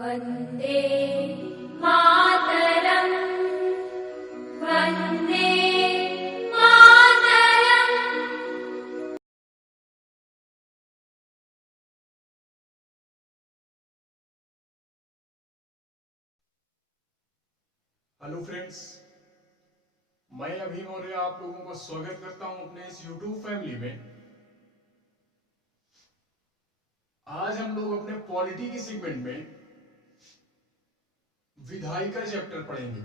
Vande Mataram Vande Mataram. Hello friends, मैं अभी मौर्य आप लोगों का स्वागत करता हूं अपने इस YouTube फैमिली में। आज हम लोग अपने पॉलिटी के सेगमेंट में विधायिका चैप्टर पढ़ेंगे।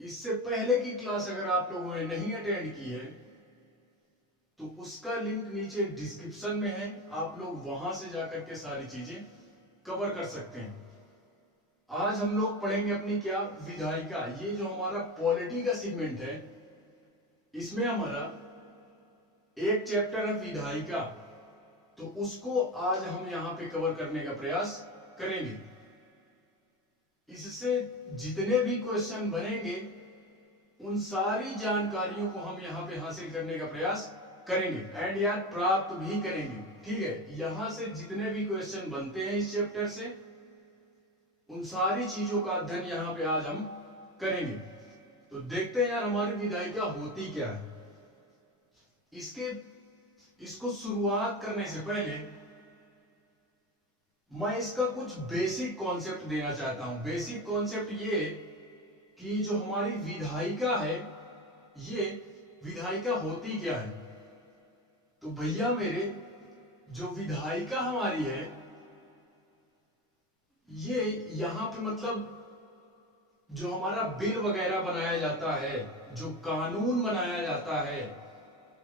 इससे पहले की क्लास अगर आप लोगों ने नहीं अटेंड की है तो उसका लिंक नीचे डिस्क्रिप्शन में है, आप लोग वहां से जाकर के सारी चीजें कवर कर सकते हैं। आज हम लोग पढ़ेंगे अपनी क्या विधायिका। ये जो हमारा पॉलिटी का सेगमेंट है इसमें हमारा एक चैप्टर है विधायिका, तो उसको आज हम यहां पे कवर करने का प्रयास करेंगे। इससे जितने भी क्वेश्चन बनेंगे उन सारी जानकारियों को हम यहां पे हासिल करने का प्रयास करेंगे एंड यार प्राप्त भी करेंगे। ठीक है, यहां से जितने भी क्वेश्चन बनते हैं इस चैप्टर से उन सारी चीजों का अध्ययन यहां पे आज हम करेंगे। तो देखते हैं यार हमारी विधायिका होती क्या है। इसको शुरुआत करने से पहले मैं इसका कुछ बेसिक कॉन्सेप्ट देना चाहता हूं। बेसिक कॉन्सेप्ट ये कि जो हमारी विधायिका है, ये विधायिका होती क्या है। तो भैया मेरे, जो विधायिका हमारी है ये यहां पे मतलब जो हमारा बिल वगैरह बनाया जाता है, जो कानून बनाया जाता है,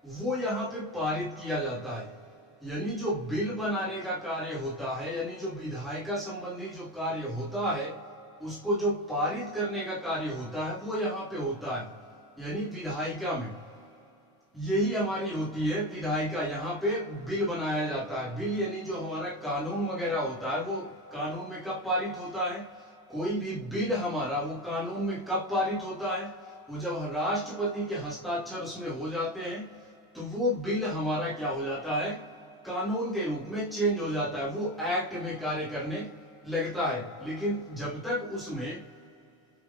वो यहां पे पारित किया जाता है। यानी जो बिल बनाने का कार्य होता है, यानी जो विधायिका संबंधी जो कार्य होता है उसको जो पारित करने का कार्य होता है वो यहां पे होता है, यानी विधायिका में यही हमारी होती है विधायिका। यहां पे बिल बनाया जाता है। बिल यानी जो हमारा कानून वगैरह होता है वो कानून में कब पारित होता है, कोई भी बिल हमारा वो कानून में कब पारित होता है, वो जब राष्ट्रपति के हस्ताक्षर उसमें हो जाते हैं तो वो बिल हमारा क्या हो जाता है, कानून के रूप में चेंज हो जाता है, वो एक्ट में कार्य करने लगता है। लेकिन जब तक उसमें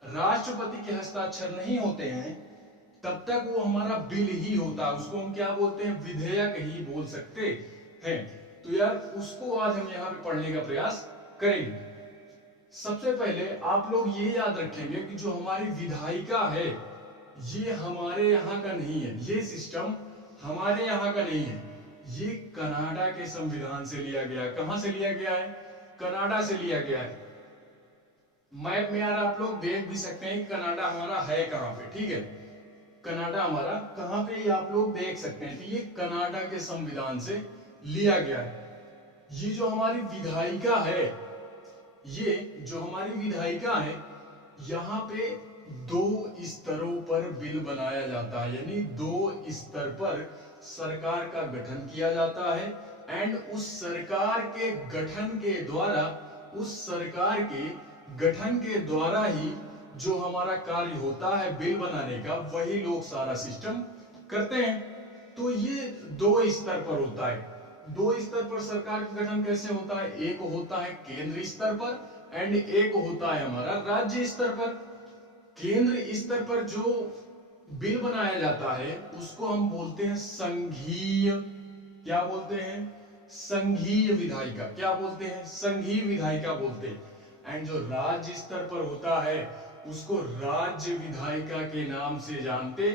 राष्ट्रपति के हस्ताक्षर नहीं होते हैं तब तक वो हमारा बिल ही होता है। उसको हम क्या बोलते हैं, विधेयक ही बोल सकते हैं। तो यार उसको आज हम यहाँ पे पढ़ने का प्रयास करेंगे। सबसे पहले आप लोग ये याद रखेंगे कि जो हमारी विधायिका है ये हमारे यहाँ का नहीं है, ये सिस्टम हमारे यहाँ का नहीं है, ये कनाडा के संविधान से लिया गया है। कहां से लिया गया है, कनाडा से लिया गया है। मैप में यार आप लोग देख भी सकते हैं कि कनाडा हमारा है कहां पे। ठीक है, कनाडा हमारा कहां पे ये आप लोग देख सकते हैं। तो ये कनाडा के संविधान से लिया गया है। ये जो हमारी विधायिका है, ये जो हमारी विधायिका है यहां पे दो स्तरों पर बिल बनाया जाता है, यानी दो स्तर पर सरकार का गठन किया जाता है एंड उस सरकार के गठन के द्वारा, उस सरकार के गठन के द्वारा ही जो हमारा कार्य होता है बिल बनाने का, वही लोग सारा सिस्टम करते हैं। तो ये दो स्तर पर होता है। दो स्तर पर सरकार का गठन कैसे होता है, एक होता है केंद्र स्तर पर एंड एक होता है हमारा राज्य स्तर पर। केंद्र स्तर पर जो बिल बनाया जाता है उसको हम बोलते हैं संघीय, क्या बोलते हैं, संघीय विधायिका। क्या बोलते हैं, संघीय विधायिका बोलते हैं। एंड जो राज्य स्तर पर होता है उसको राज्य विधायिका के नाम से जानते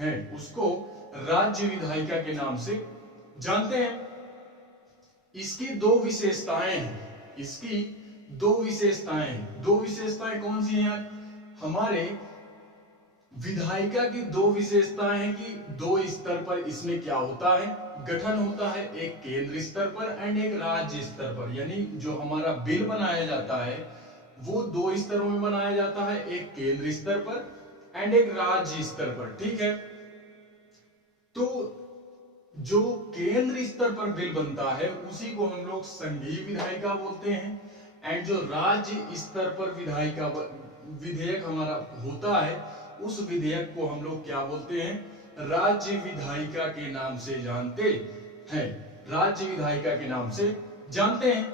हैं, उसको राज्य विधायिका के नाम से जानते हैं। इसकी दो विशेषताएं हैं, इसकी दो विशेषताएं हैं। दो विशेषताएं कौन सी हैं यार, हमारे विधायिका की दो विशेषताएं हैं कि दो स्तर पर इसमें क्या होता है, गठन होता है, एक केंद्र स्तर पर एंड एक राज्य स्तर पर। यानी जो हमारा बिल बनाया जाता है वो दो स्तरों में बनाया जाता है, एक केंद्र स्तर पर एंड एक राज्य स्तर पर। ठीक है, तो जो केंद्र स्तर पर बिल बनता है उसी को हम लोग संघीय विधायिका बोलते हैं एंड जो राज्य स्तर पर विधायिका विधेयक हमारा होता है उस विधेयक को हम लोग क्या बोलते हैं, राज्य विधायिका के नाम से जानते हैं, राज्य विधायिका के नाम से जानते हैं।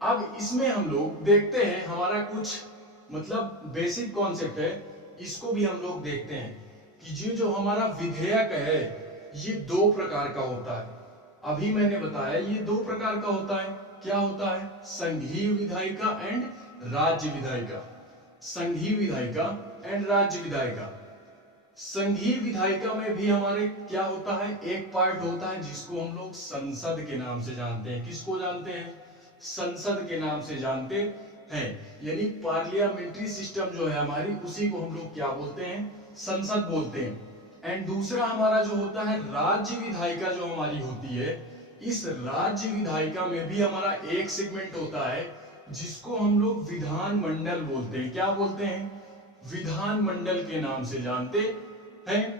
अब इसमें हम लोग देखते हैं हमारा कुछ मतलब बेसिक कॉन्सेप्ट है, इसको भी हम लोग देखते हैं कि ये जो हमारा विधेयक है ये दो प्रकार का होता है। अभी मैंने बताया ये दो प्रकार का होता है। क्या होता है? संघीय विधायिका एंड राज्य विधायिका। संघीय विधायिका एंड राज्य विधायिका। संघीय विधायिका में भी हमारे क्या होता है, एक पार्ट होता है जिसको हम लोग संसद के नाम से जानते हैं। किसको जानते हैं? संसद के नाम से जानते हैं। यानी पार्लियामेंट्री सिस्टम जो है हमारी, उसी को हम लोग क्या बोलते हैं? संसद बोलते हैं। एंड दूसरा हमारा जो होता है राज्य विधायिका जो हमारी होती है, इस राज्य विधायिका में भी हमारा एक सेगमेंट होता है जिसको हम लोग विधानमंडल बोलते हैं। क्या बोलते हैं? विधानमंडल के नाम से जानते हैं।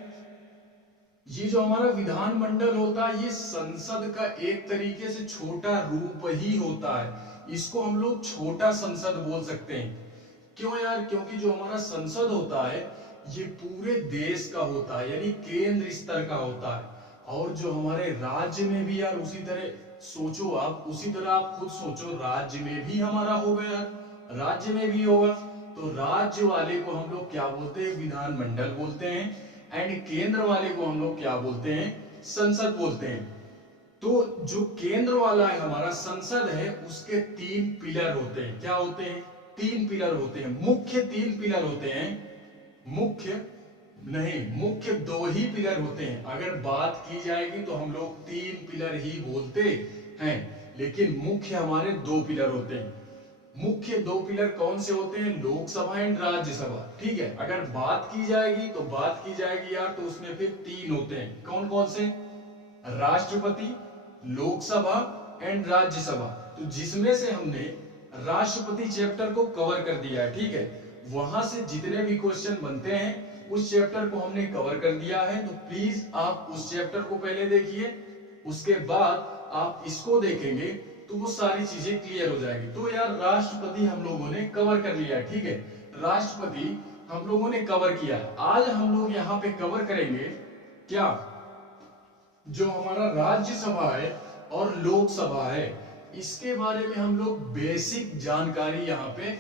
ये जो हमारा विधानमंडल होता है ये संसद का एक तरीके से छोटा रूप ही होता है। इसको हम लोग छोटा संसद बोल सकते हैं। क्यों यार? क्योंकि जो हमारा संसद होता है ये पूरे देश का होता है, यानी केंद्र स्तर का होता है। और जो हमारे राज्य में भी यार उसी तरह सोचो आप, उसी तरह आप खुद सोचो, राज्य में भी हमारा होगा यार, राज्य में भी होगा। तो राज्य वाले को हम लोग क्या बोलते हैं? विधानमंडल बोलते हैं। एंड केंद्र वाले को हम लोग क्या बोलते हैं? संसद बोलते हैं। तो जो केंद्र वाला है हमारा संसद है, उसके तीन पिलर होते हैं। क्या होते हैं? तीन पिलर होते हैं, मुख्य तीन पिलर होते हैं। मुख्य नहीं, मुख्य दो ही पिलर होते हैं। अगर बात की जाएगी तो हम लोग तीन पिलर ही बोलते हैं, लेकिन मुख्य हमारे दो पिलर होते हैं। मुख्य दो पिलर कौन से होते हैं? लोकसभा एंड राज्यसभा। ठीक है, अगर बात की जाएगी तो बात की जाएगी यार तो उसमें फिर तीन होते हैं। कौन कौन से? राष्ट्रपति, लोकसभा एंड राज्यसभा। तो जिसमें से हमने राष्ट्रपति चैप्टर को कवर कर दिया है। ठीक है, वहां से जितने भी क्वेश्चन बनते हैं उस चैप्टर को हमने कवर कर दिया है। तो प्लीज आप उस चैप्टर को पहले देखिए, उसके बाद आप इसको देखेंगे तो वो सारी चीजें क्लियर हो जाएगी। तो यार राष्ट्रपति हम लोगों ने कवर कर लिया है। ठीक है, राष्ट्रपति हम लोगों ने कवर किया है। आज हम लोग यहाँ पे कवर करेंगे क्या? जो हमारा राज्यसभा है और लोकसभा है, इसके बारे में हम लोग बेसिक जानकारी यहाँ पे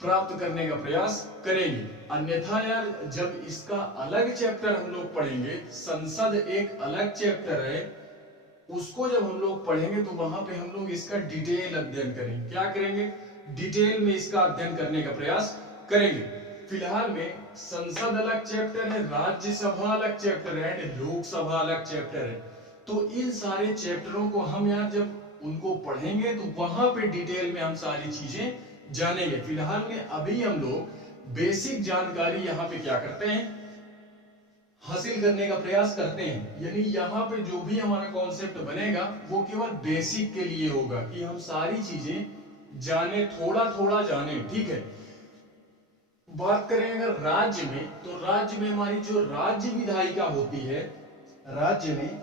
प्राप्त करने का प्रयास करेंगे। अन्यथा यार जब इसका अलग चैप्टर हम लोग पढ़ेंगे, संसद एक अलग चैप्टर है, उसको जब हम लोग पढ़ेंगे तो वहां पे हम लोग इसका डिटेल अध्ययन करेंगे। क्या करेंगे? डिटेल में इसका अध्ययन करने का प्रयास करेंगे। फिलहाल में संसद अलग चैप्टर है, राज्यसभा अलग चैप्टर है, लोकसभा अलग चैप्टर है। तो इन सारे चैप्टरों को हम यार जब उनको पढ़ेंगे तो वहां पे डिटेल में हम सारी चीजें जानेंगे। फिलहाल में अभी हम लोग बेसिक जानकारी यहाँ पे क्या करते हैं? हासिल करने का प्रयास करते हैं। यानी यहाँ पे जो भी हमारा कॉन्सेप्ट बनेगा वो केवल बेसिक के लिए होगा कि हम सारी चीजें जाने, थोड़ा थोड़ा जाने। ठीक है, बात करें अगर राज्य में, तो राज्य में हमारी जो राज्य विधायिका होती है, राज्य में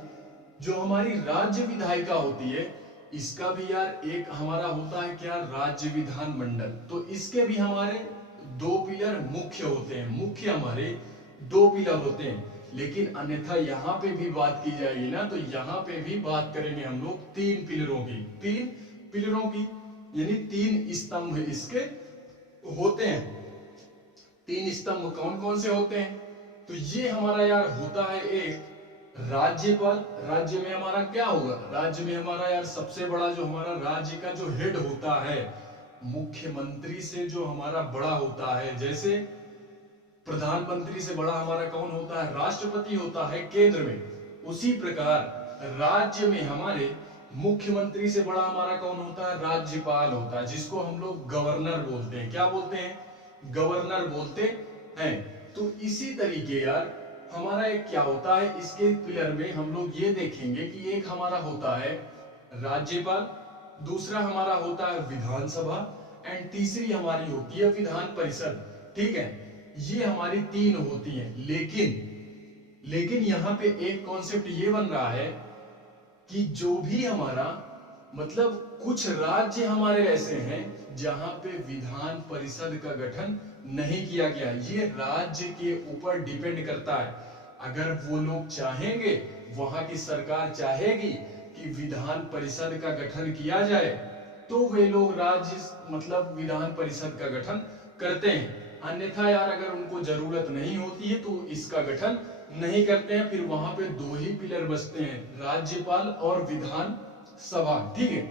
जो हमारी राज्य विधायिका होती है, इसका भी यार एक हमारा होता है क्या? राज्य विधानमंडल। तो इसके भी हमारे दो पिलर मुख्य होते हैं। मुख्य हमारे दो पिलर होते हैं, लेकिन अन्यथा यहाँ पे भी बात की जाएगी ना तो यहाँ पे भी बात करेंगे हम लोग तीन पिलरों की। तीन पिलरों की यानी तीन स्तंभ इसके होते हैं। तीन स्तंभ कौन कौन से होते हैं? तो ये हमारा यार होता है एक राज्यपाल। राज्य में हमारा क्या होगा? राज्य में हमारा यार सबसे बड़ा जो हमारा राज्य का जो हेड होता है, मुख्यमंत्री से जो हमारा बड़ा होता है। जैसे प्रधानमंत्री से बड़ा हमारा कौन होता है? राष्ट्रपति होता है केंद्र में। उसी प्रकार राज्य में हमारे मुख्यमंत्री से बड़ा हमारा कौन होता है? राज्यपाल होता है, जिसको हम लोग गवर्नर बोलते हैं। क्या बोलते हैं? गवर्नर बोलते हैं। तो इसी तरीके यार हमारा एक क्या होता है, इसके पिलर में हम लोग ये देखेंगे कि एक हमारा होता है राज्यपाल, दूसरा हमारा होता है विधानसभा एंड तीसरी हमारी होती है विधान परिषद। ठीक है, ये हमारी तीन होती हैं। लेकिन यहाँ पे एक कॉन्सेप्ट ये बन रहा है कि जो भी हमारा मतलब कुछ राज्य हमारे ऐसे हैं जहां पे विधान परिषद का गठन नहीं किया गया। ये राज्य के ऊपर डिपेंड करता है। अगर वो लोग चाहेंगे, वहां की सरकार चाहेगी कि विधान परिषद का गठन किया जाए, तो वे लोग राज्य मतलब विधान परिषद का गठन करते हैं। अन्यथा यार अगर उनको जरूरत नहीं होती है तो इसका गठन नहीं करते हैं। फिर वहां पे दो ही पिलर बचते हैं, राज्यपाल और विधान सभा। ठीक है,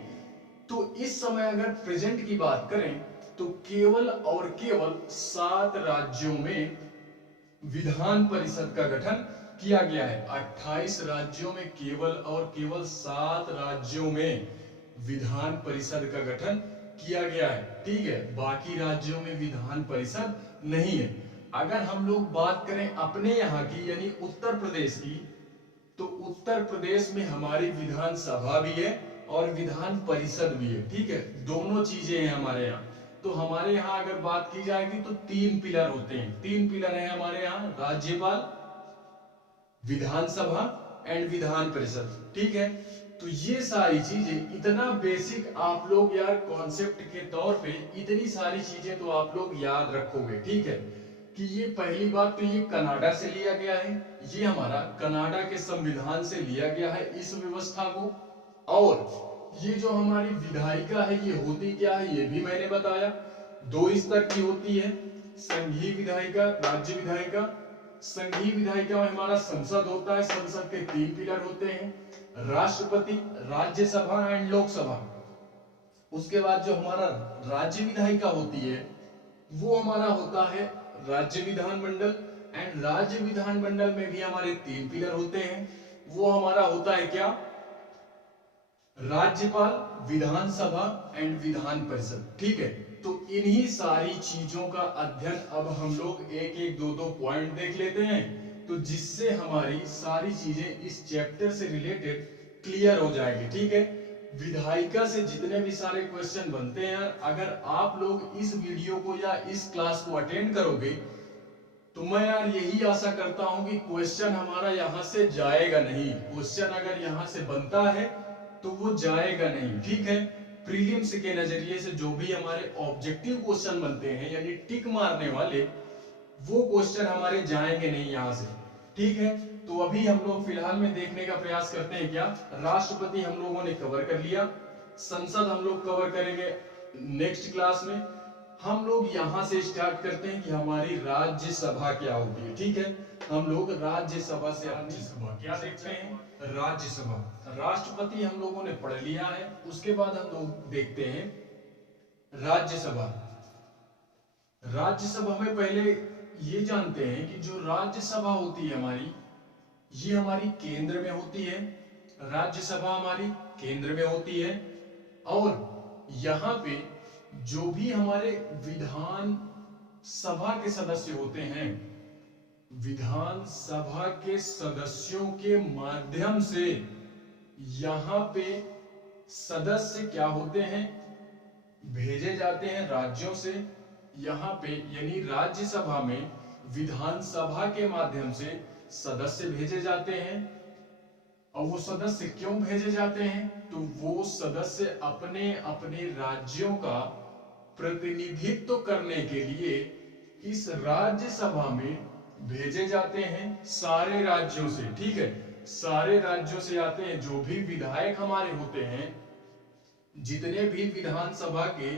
तो इस समय अगर प्रेजेंट की बात करें तो केवल और केवल 7 राज्यों में विधान परिषद का गठन किया गया है। 28 राज्यों में केवल और केवल 7 राज्यों में विधान परिषद का गठन किया गया है। ठीक है, बाकी राज्यों में विधान परिषद नहीं है। अगर हम लोग बात करें अपने यहाँ की यानी उत्तर प्रदेश की, तो उत्तर प्रदेश में हमारी विधान सभा भी है और विधान परिषद भी है। ठीक है, दोनों चीजें हैं हमारे यहाँ। तो हमारे यहाँ अगर बात की जाएगी तो 3 पिलर होते हैं। 3 पिलर हैं हमारे यहाँ, राज्यपाल, विधानसभा एंड विधान परिषद। ठीक है, तो ये सारी चीजें इतना बेसिक आप लोग यार कॉन्सेप्ट के तौर पे इतनी सारी चीजें तो आप लोग याद रखोगे। ठीक है, कि ये पहली बात तो ये कनाडा से लिया गया है, ये हमारा कनाडा के संविधान से लिया गया है इस व्यवस्था को। और ये जो हमारी विधायिका है ये होती क्या है ये भी मैंने बताया, 2 स्तर की होती है, संघीय विधायिका, राज्य विधायिका। संघीय विधायिका में हमारा संसद होता है, संसद के 3 पिलर होते हैं, राष्ट्रपति, राज्यसभा एंड लोकसभा। उसके बाद जो हमारा राज्य विधायिका होती है वो हमारा होता है राज्य विधानमंडल, एंड राज्य विधानमंडल में भी हमारे 3 पिलर होते हैं। वो हमारा होता है क्या, राज्यपाल, विधानसभा एंड विधान परिषद। ठीक है, तो इन्हीं सारी चीजों का अध्ययन अब हम लोग एक एक दो दो पॉइंट देख लेते हैं, तो जिससे हमारी सारी चीजें इस चैप्टर से रिलेटेड क्लियर हो जाएगी। ठीक है, विधायिका से जितने भी सारे क्वेश्चन बनते हैं, अगर आप लोग इस वीडियो को या इस क्लास को अटेंड करोगे तो मैं यार यही आशा करता हूं कि क्वेश्चन हमारा यहां से जाएगा नहीं। क्वेश्चन अगर यहां से बनता है तो वो जाएगा नहीं। ठीक है, प्रीलिम्स के नजरिए से जो भी हमारे ऑब्जेक्टिव क्वेश्चन बनते हैं यानी टिक मारने वाले, वो क्वेश्चन हमारे जाएंगे नहीं यहां से। ठीक है, तो अभी हम लोग फिलहाल में देखने का प्रयास करते हैं क्या, राष्ट्रपति हम लोगों ने कवर कर लिया, संसद हम लोग कवर करेंगे नेक्स्ट क्लास में। हम लोग यहां से स्टार्ट करते हैं कि हमारी राज्यसभा क्या होती है। ठीक है, हम लोग राज्यसभा से, राज्यसभा क्या देखते हैं, राज्यसभा, राष्ट्रपति हम लोगों ने पढ़ लिया है। उसके बाद हम लोग देखते हैं राज्यसभा। राज्यसभा में पहले ये जानते हैं कि जो राज्यसभा होती है हमारी, ये हमारी केंद्र में होती है। राज्यसभा हमारी केंद्र में होती है, और यहां पे जो भी हमारे विधान सभा के सदस्य होते हैं, विधान सभा के सदस्यों के माध्यम से यहां पे सदस्य क्या होते हैं, भेजे जाते हैं राज्यों से। यहां पे यानी राज्यसभा में विधानसभा के माध्यम से सदस्य भेजे जाते हैं। और वो सदस्य क्यों भेजे जाते हैं, तो वो सदस्य अपने अपने राज्यों का प्रतिनिधित्व करने के लिए इस राज्यसभा में भेजे जाते हैं सारे राज्यों से। ठीक है, सारे राज्यों से आते हैं। जो भी विधायक हमारे होते हैं, जितने भी विधानसभा के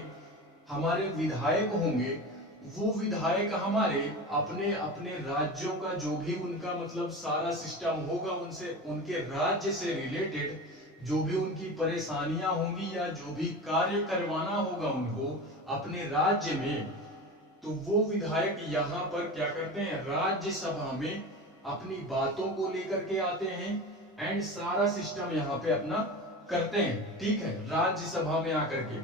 हमारे विधायक होंगे, वो विधायक हमारे अपने अपने राज्यों का जो भी उनका मतलब सारा सिस्टम होगा, उनसे उनके राज्य से रिलेटेड जो भी उनकी परेशानियां होंगी या जो भी कार्य करवाना होगा उनको अपने राज्य में, तो वो विधायक यहाँ पर क्या करते हैं, राज्यसभा में अपनी बातों को लेकर के आते हैं एंड सारा सिस्टम यहाँ पे अपना करते हैं। ठीक है, राज्यसभा में आकर के।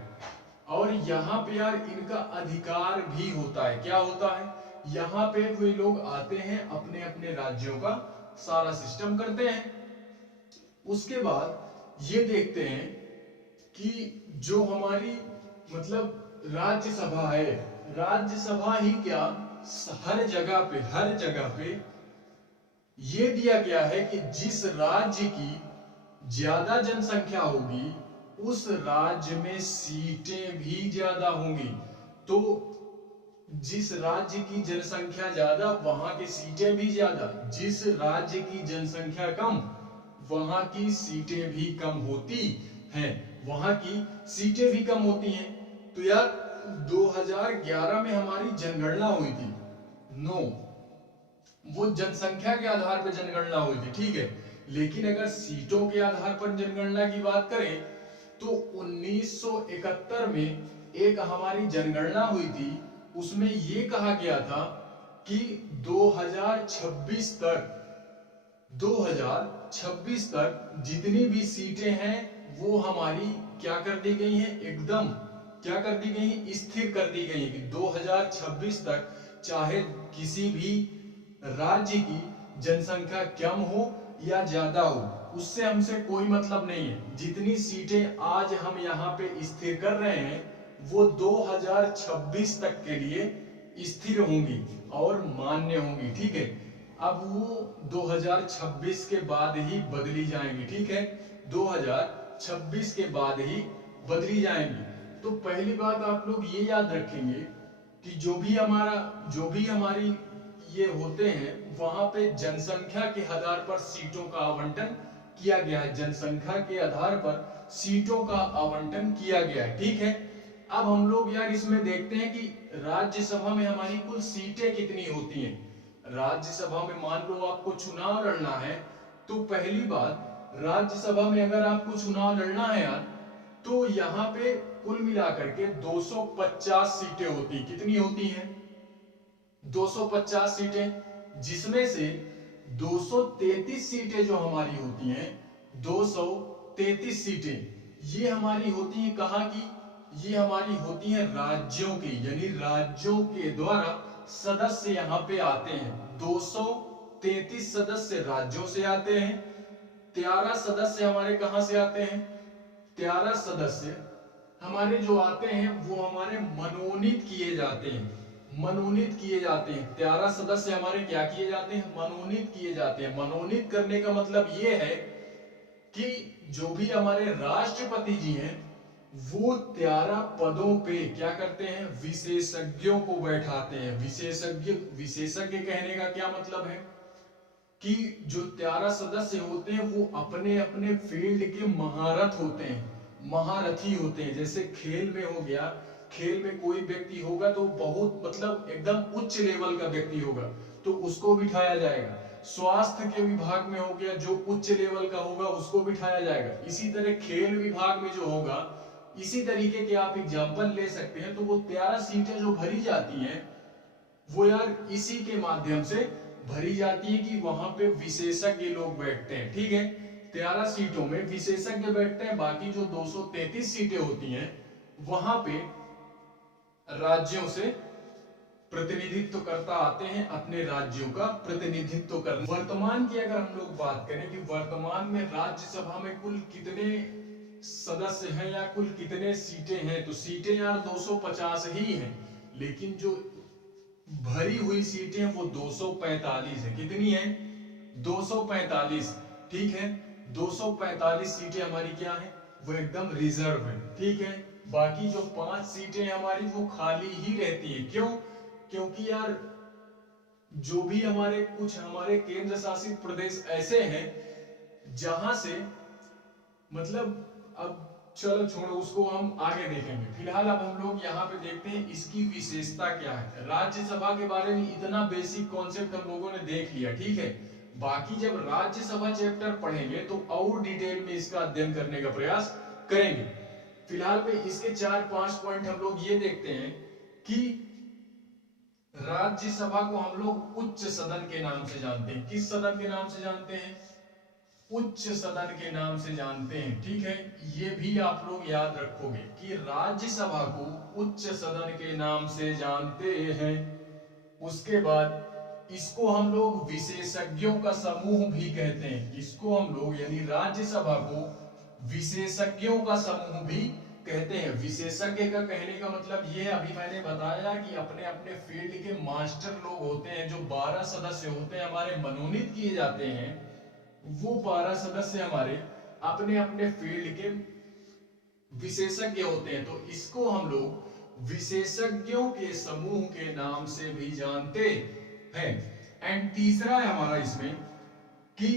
और यहाँ पे यार इनका अधिकार भी होता है। क्या होता है, यहाँ पे वे लोग आते हैं अपने अपने राज्यों का सारा सिस्टम करते हैं। उसके बाद ये देखते हैं कि जो हमारी मतलब राज्यसभा है, राज्यसभा ही क्या, हर जगह पे ये दिया गया है कि जिस राज्य की ज्यादा जनसंख्या होगी उस राज्य में सीटें भी ज्यादा होंगी। तो जिस राज्य की जनसंख्या ज्यादा वहां की सीटें भी ज्यादा, जिस राज्य की जनसंख्या कम वहां की सीटें भी कम होती हैं। वहां की सीटें भी कम होती हैं। तो यार 2011 में हमारी जनगणना हुई थी, नो, वो जनसंख्या के आधार पर जनगणना हुई थी, ठीक है। लेकिन अगर सीटों के आधार पर जनगणना की बात करें तो 1971 में एक हमारी जनगणना हुई थी, उसमें यह कहा गया था कि 2026 तक जितनी भी सीटें हैं वो हमारी क्या कर दी गई हैं, एकदम क्या कर दी गई हैं, स्थिर कर दी गई हैं कि 2026 तक चाहे किसी भी राज्य की जनसंख्या कम हो या ज्यादा हो, उससे हमसे कोई मतलब नहीं है। जितनी सीटें आज हम यहाँ पे स्थिर कर रहे हैं वो 2026 तक के लिए स्थिर होंगी और मान्य होंगी, ठीक है। अब वो 2026 के बाद ही बदली जाएंगी, ठीक है, 2026 के बाद ही बदली जाएंगी। तो पहली बात आप लोग ये याद रखेंगे कि जो भी हमारी ये होते हैं वहां पे जनसंख्या के आधार पर सीटों का आवंटन किया गया है, जनसंख्या के आधार पर सीटों का आवंटन किया गया है, ठीक है। अब हम लोग यार इसमें देखते हैं कि राज्यसभा में हमारी कुल सीटें कितनी होती हैं। राज्यसभा में मान लो आपको चुनाव लड़ना है, तो पहली बात राज्यसभा में अगर आपको चुनाव लड़ना है यार, तो यहाँ पे कुल मिलाकर के 250 सीटें होती, कितनी होती हैं, 250 सीटें, जिसमें से 233 सीटें जो हमारी होती हैं, 233 सीटें ये हमारी होती हैं कहां की, ये हमारी होती हैं राज्यों की, यानी राज्यों के द्वारा सदस्य यहां पे आते हैं। 233 सदस्य राज्यों से आते हैं, 13 सदस्य हमारे कहां से आते हैं, 13 सदस्य हमारे जो आते हैं वो हमारे मनोनीत किए जाते हैं, मनोनीत किए जाते हैं। 13 सदस्य हमारे क्या किए जाते हैं, मनोनीत किए जाते हैं। मनोनीत करने का मतलब ये है कि जो भी हमारे राष्ट्रपति जी हैं वो 13 पदों पे क्या करते हैं, विशेषज्ञों को बैठाते हैं। विशेषज्ञ कहने का क्या मतलब है कि जो 13 सदस्य होते हैं वो अपने अपने फील्ड के महारथ होते हैं, महारथी होते हैं। जैसे खेल में हो गया, खेल में कोई व्यक्ति होगा तो बहुत मतलब एकदम उच्च लेवल का व्यक्ति होगा तो उसको बिठाया जाएगा। स्वास्थ्य के विभाग में हो गया, जो उच्च लेवल का होगा उसको बिठाया जाएगा। इसी तरह खेल विभाग में जो होगा, इसी तरीके के आप एग्जाम्पल ले सकते हैं। तो वो 13 सीटें जो भरी जाती हैं वो यार इसी के माध्यम से भरी जाती है कि वहां पे विशेषज्ञ लोग बैठते हैं, ठीक है। 13 सीटों में विशेषज्ञ बैठते हैं, बाकी जो 233 सीटें होती हैं वहां पे राज्यों से प्रतिनिधित्व करता आते हैं, अपने राज्यों का प्रतिनिधित्व करने। वर्तमान की अगर हम लोग बात करें कि वर्तमान में राज्यसभा में कुल कितने सदस्य हैं या कुल कितने सीटें हैं, तो सीटें यार 250 ही हैं, लेकिन जो भरी हुई सीटें वो 245 है। कितनी है, 245, ठीक है। 245 सीटें हमारी क्या है, वो एकदम रिजर्व है, ठीक है। बाकी जो 5 सीटें हमारी वो खाली ही रहती है। क्यों, क्योंकि यार जो भी कुछ हमारे केंद्र शासित प्रदेश ऐसे हैं जहां से मतलब, अब चलो छोड़ो उसको, हम आगे देखेंगे। फिलहाल अब हम लोग यहाँ पे देखते हैं इसकी विशेषता क्या है। राज्यसभा के बारे में इतना बेसिक कॉन्सेप्ट हम लोगों ने देख लिया, ठीक है। बाकी जब राज्यसभा चैप्टर पढ़ेंगे तो और डिटेल में इसका अध्ययन करने का प्रयास करेंगे। फिलहाल पे इसके 4-5 पॉइंट हम लोग ये देखते हैं कि राज्यसभा को हम लोग उच्च सदन के नाम से जानते हैं। किस सदन के नाम से जानते हैं, उच्च सदन के नाम से जानते हैं, ठीक है। ये भी आप लोग याद रखोगे कि राज्यसभा को उच्च सदन के नाम से जानते हैं। उसके बाद इसको हम लोग विशेषज्ञों का समूह भी कहते हैं। इसको हम लोग यानी राज्यसभा को विशेषज्ञों का समूह भी कहते हैं। विशेषज्ञ का कहने का मतलब ये है, अभी मैंने बताया कि अपने अपने फील्ड के मास्टर लोग होते हैं। जो 12 सदस्य होते हैं हमारे मनोनीत किए जाते हैं, वो 12 सदस्य हमारे अपने अपने फील्ड के विशेषज्ञ होते हैं। तो इसको हम लोग विशेषज्ञों के समूह के नाम से भी जानते हैं। एंड तीसरा है हमारा इसमें कि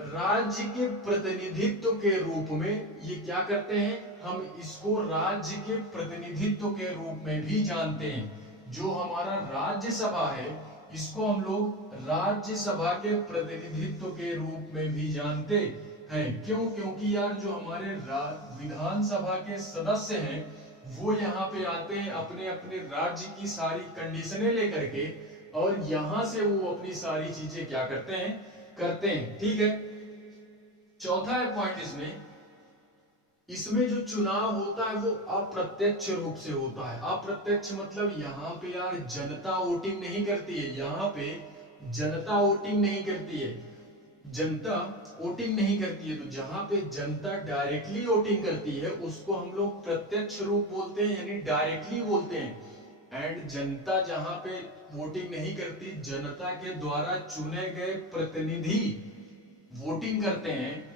राज्य के प्रतिनिधित्व के रूप में ये क्या करते हैं, हम इसको राज्य के प्रतिनिधित्व के रूप में भी जानते हैं। जो हमारा राज्यसभा है इसको हम लोग राज्यसभा के प्रतिनिधित्व के रूप में भी जानते हैं। क्यों? क्योंकि यार जो हमारे विधानसभा के सदस्य हैं वो यहाँ पे आते हैं अपने अपने राज्य की सारी कंडीशनें लेकर के, और यहां से वो अपनी सारी चीजें क्या करते हैं, ठीक है। चौथा है पॉइंट इसमें जो चुनाव होता है वो अप्रत्यक्ष रूप से होता है। अप्रत्यक्ष मतलब यहाँ पे यार जनता वोटिंग नहीं करती है, यहाँ पे जनता वोटिंग नहीं करती है, जनता वोटिंग नहीं करती है। तो जहां पे जनता डायरेक्टली वोटिंग करती है उसको हम लोग प्रत्यक्ष रूप बोलते हैं, यानी डायरेक्टली बोलते हैं। एंड जनता जहां पे वोटिंग नहीं करती, जनता के द्वारा चुने गए प्रतिनिधि वोटिंग करते हैं,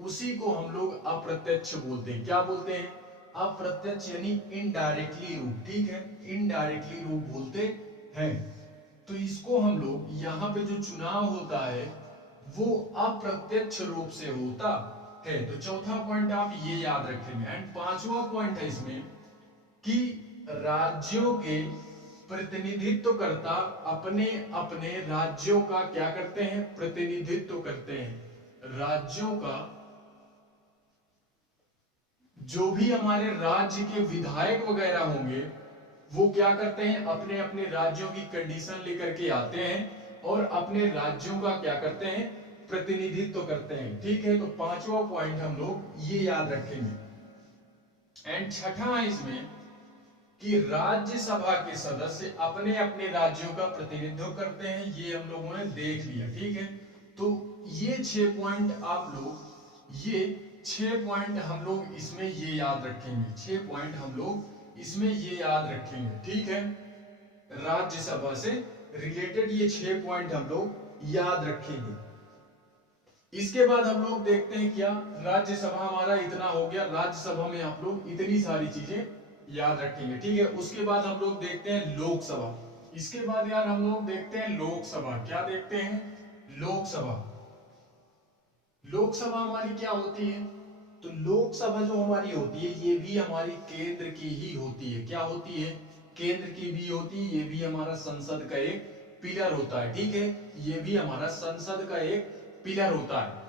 उसी को हम लोग अप्रत्यक्ष बोलते हैं। क्या बोलते हैं? अप्रत्यक्ष यानी इनडायरेक्टली रूप, ठीक है, इनडायरेक्टली रूप बोलते हैं। तो इसको हम लोग यहाँ पे जो चुनाव होता है वो अप्रत्यक्ष रूप से होता है। तो चौथा पॉइंट आप ये याद रखेंगे। एंड पांचवा पॉइंट है इसमें कि राज्यों के प्रतिनिधित्वकर्ता अपने अपने राज्यों का क्या करते हैं? प्रतिनिधित्व करते हैं। राज्यों का जो भी हमारे राज्य के विधायक वगैरह होंगे वो क्या करते हैं? अपने अपने राज्यों की कंडीशन लेकर के आते हैं और अपने राज्यों का क्या करते हैं? प्रतिनिधित्व करते हैं। ठीक है, तो पांचवा पॉइंट हम लोग ये याद रखेंगे। एंड छठा है इसमें कि राज्यसभा के सदस्य अपने अपने राज्यों का प्रतिनिधित्व करते हैं। ये हम लोगों ने देख लिया, ठीक है। तो ये 6 पॉइंट आप लोग, ये 6 पॉइंट हम लोग इसमें ये याद रखेंगे। 6 पॉइंट हम लोग इसमें ये याद रखेंगे, ठीक है। राज्यसभा से रिलेटेड ये 6 पॉइंट हम लोग याद रखेंगे। इसके बाद हम लोग देखते हैं क्या, राज्यसभा हमारा इतना हो गया, राज्यसभा में आप लोग इतनी सारी चीजें याद रखेंगे, ठीक है। उसके बाद हम लोग देखते हैं लोकसभा। इसके बाद यार हम लोग देखते हैं लोकसभा। क्या देखते हैं? लोकसभा। लोकसभा हमारी क्या होती है? तो लोकसभा जो हमारी होती है ये भी हमारी केंद्र की ही होती है। क्या होती है? केंद्र की भी होती है। ये भी हमारा संसद का एक पिलर होता है, ठीक है। ये भी हमारा संसद का एक पिलर होता है।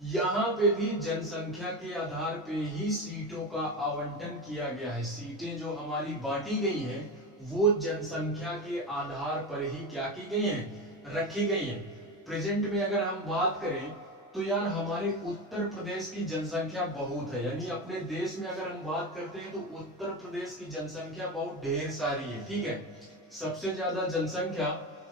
यहां पे भी जनसंख्या के आधार पे ही सीटों का आवंटन किया गया है। सीटें जो हमारी बांटी गई हैं वो जनसंख्या के आधार पर ही क्या की गई हैं? रखी गई हैं। प्रेजेंट में अगर हम बात करें तो यार हमारे उत्तर प्रदेश की जनसंख्या बहुत है, यानी अपने देश में अगर हम बात करते हैं तो उत्तर प्रदेश की जनसंख्या बहुत ढेर सारी है, ठीक है। सबसे ज्यादा जनसंख्या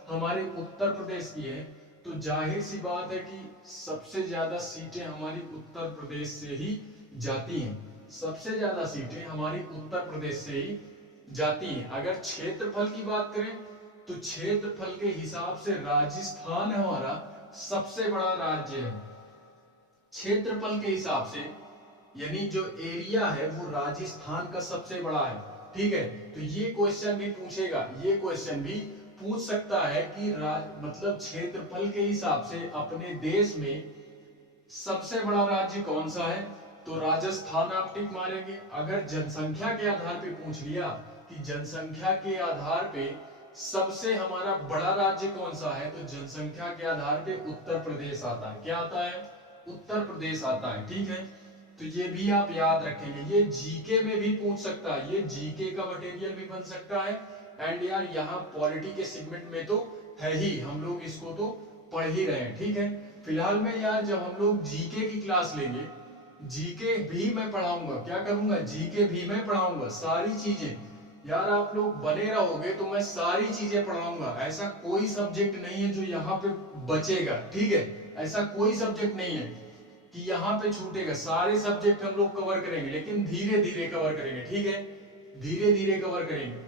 हमारे उत्तर प्रदेश की है। तो जाहिर सी बात है कि सबसे ज्यादा सीटें हमारी उत्तर प्रदेश से ही जाती हैं। सबसे ज्यादा सीटें हमारी उत्तर प्रदेश से ही जाती हैं। अगर क्षेत्रफल की बात करें तो क्षेत्रफल के हिसाब से राजस्थान हमारा सबसे बड़ा राज्य है। क्षेत्रफल के हिसाब से यानी जो एरिया है वो राजस्थान का सबसे बड़ा है, ठीक है। तो ये क्वेश्चन भी पूछेगा, ये क्वेश्चन भी पूछ सकता है कि मतलब क्षेत्रफल के हिसाब से अपने देश में सबसे बड़ा राज्य कौन सा है? तो राजस्थान आप टिक मारेंगे। अगर जनसंख्या के आधार पे पूछ लिया कि जनसंख्या के आधार पे सबसे हमारा बड़ा राज्य कौन सा है, तो जनसंख्या के आधार पे उत्तर प्रदेश आता है। क्या आता है? उत्तर प्रदेश आता है, ठीक है। तो ये भी आप याद रखेंगे। ये जीके में भी पूछ सकता है, ये जीके का मटेरियल भी बन सकता है। एंड यार यहाँ पॉलिटी के सेगमेंट में तो है ही, हम लोग इसको तो पढ़ ही रहे हैं, ठीक है। फिलहाल में यार जब हम लोग जीके की क्लास लेंगे, जीके भी मैं पढ़ाऊंगा। क्या करूंगा? जीके भी मैं पढ़ाऊंगा। सारी चीजें यार आप लोग बने रहोगे तो मैं सारी चीजें पढ़ाऊंगा। ऐसा कोई सब्जेक्ट नहीं है जो यहाँ पे बचेगा, ठीक है। ऐसा कोई सब्जेक्ट नहीं है कि यहाँ पे छूटेगा। सारे सब्जेक्ट हम लोग कवर करेंगे, लेकिन धीरे धीरे कवर करेंगे, ठीक है। धीरे धीरे कवर करेंगे।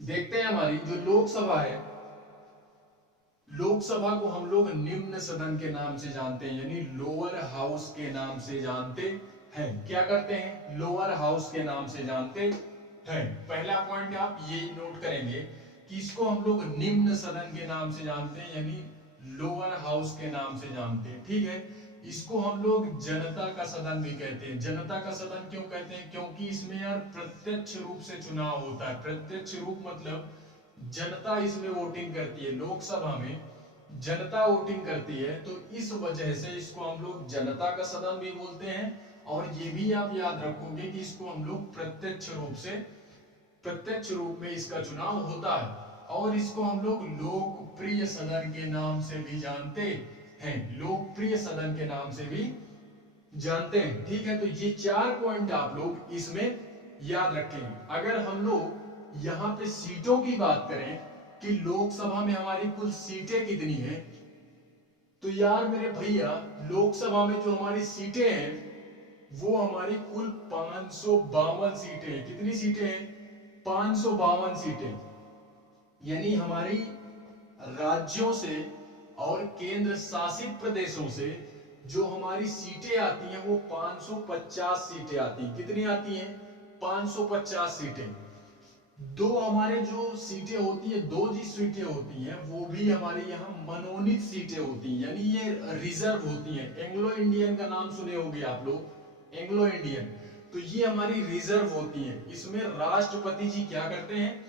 देखते हैं हमारी जो लोकसभा है, लोकसभा को हम लोग निम्न सदन के नाम से जानते हैं, यानी लोअर हाउस के नाम से जानते हैं। क्या करते हैं? लोअर हाउस के नाम से जानते हैं। पहला पॉइंट आप ये नोट करेंगे कि इसको हम लोग निम्न सदन के नाम से जानते हैं, यानी लोअर हाउस के नाम से जानते हैं, ठीक है। इसको हम लोग जनता का सदन भी कहते हैं। जनता का सदन क्यों कहते हैं? क्योंकि इसमें यार प्रत्यक्ष रूप से चुनाव होता है। प्रत्यक्ष रूप मतलब जनता इसमें वोटिंग करती है। लोकसभा में जनता वोटिंग करती है, तो इस वजह से इसको हम लोग जनता का सदन भी बोलते हैं। और ये भी आप याद रखोगे कि इसको हम लोग प्रत्यक्ष रूप में इसका चुनाव होता है। और इसको हम लोग लोकप्रिय सदन के नाम से भी जानते हैं। लोकप्रिय सदन के नाम से भी जानते हैं। ठीक है, तो ये 4 पॉइंट आप लोग इसमें याद रखेंगे। अगर हम लोग यहाँ पे सीटों की बात करें कि लोकसभा में हमारी कुल सीटें कितनी हैं, तो यार मेरे भैया लोकसभा में जो हमारी सीटें हैं वो हमारी कुल 552 सीटें हैं। कितनी सीटें हैं? 552 सीटें। यानी हमारी राज्यों से और केंद्र शासित प्रदेशों से जो हमारी सीटें आती हैं वो 550 सीटें आती हैं। कितनी आती हैं? 550 सीटें। दो हमारे जो सीटें होती है, दो जी सीटें होती हैं वो भी हमारे यहाँ मनोनीत सीटें होती हैं, यानी ये रिजर्व होती हैं। एंग्लो इंडियन का नाम सुने होंगे आप लोग, एंग्लो इंडियन, तो ये हमारी रिजर्व होती हैं। इसमें राष्ट्रपति जी क्या करते हैं?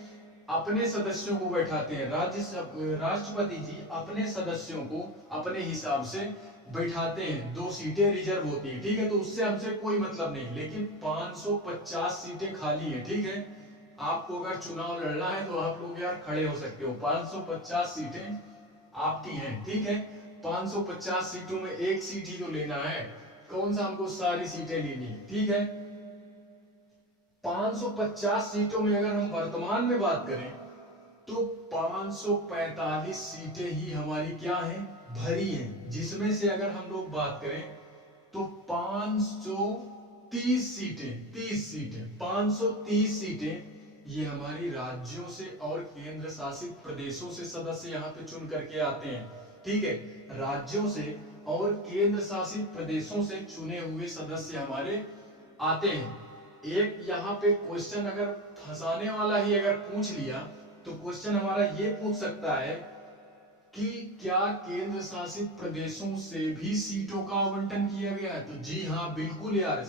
अपने सदस्यों को बैठाते हैं। राष्ट्रपति जी अपने सदस्यों को अपने हिसाब से बैठाते हैं। 2 सीटें रिजर्व होती है। ठीक है, तो उससे हमसे कोई मतलब नहीं, लेकिन 550 सीटें खाली है। ठीक है, आपको अगर चुनाव लड़ना है तो आप लोग यार खड़े हो सकते हो। 550 सीटें आपकी हैं। ठीक है, 550 सीटों में एक सीट ही तो लेना है, कौन सा हमको सारी सीटें लेनी है। ठीक है, 550 सीटों में अगर हम वर्तमान में बात करें तो 545 सीटें ही हमारी क्या हैं? भरी हैं। जिसमें से अगर हम लोग बात करें तो 530 सीटें, 530 सीटें ये हमारी राज्यों से और केंद्र शासित प्रदेशों से सदस्य यहाँ पे चुन करके आते हैं। ठीक है, राज्यों से और केंद्र शासित प्रदेशों से चुने हुए सदस्य हमारे आते हैं। एक यहाँ पे क्वेश्चन अगर फंसाने वाला ही अगर पूछ लिया तो क्वेश्चन हमारा ये पूछ सकता है कि क्या केंद्र शासित प्रदेशों से भी सीटों का आवंटन किया गया है? तो जी हाँ, बिल्कुल यार,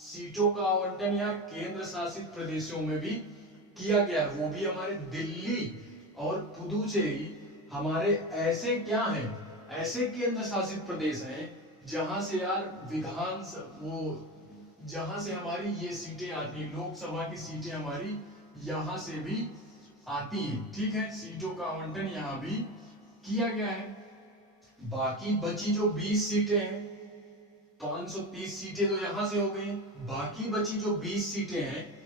सीटों का आवंटन यार केंद्र शासित प्रदेशों में भी किया गया है। वो भी हमारे दिल्ली और पुदुचेरी हमारे ऐसे क्या हैं? ऐसे केंद्र शासित प्रदेश हैं जहां से यार जहां से हमारी ये सीटें आती हैं, लोकसभा की सीटें हमारी यहां से भी आती है। ठीक है, सीटों का आवंटन यहां भी किया गया है। बाकी बची जो 20 सीटें हैं, 530 सीटें तो यहां से हो गई, बाकी बची जो 20 सीटें हैं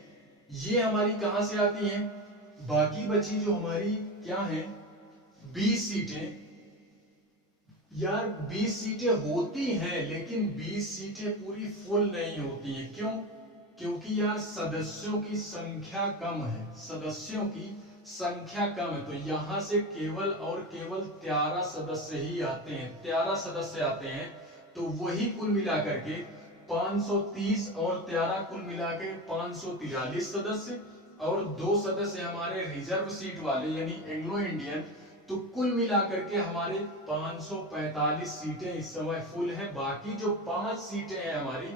ये हमारी कहां से आती हैं? बाकी बची जो हमारी क्या है 20 सीटें, यार 20 सीटें होती हैं लेकिन 20 सीटें पूरी फुल नहीं होती हैं। क्यों? क्योंकि यार सदस्यों की संख्या कम है। सदस्यों की संख्या कम है, तो यहां से केवल और केवल 13 सदस्य ही आते हैं। 13 सदस्य आते हैं, तो वही कुल मिलाकर के 530 और 13 कुल मिलाकर 543 सदस्य, और 2 सदस्य हमारे रिजर्व सीट वाले यानी एंग्लो इंडियन, तो कुल मिलाकर के हमारे 545 सीटें इस समय फुल हैं। बाकी जो 5 सीटें हैं हमारी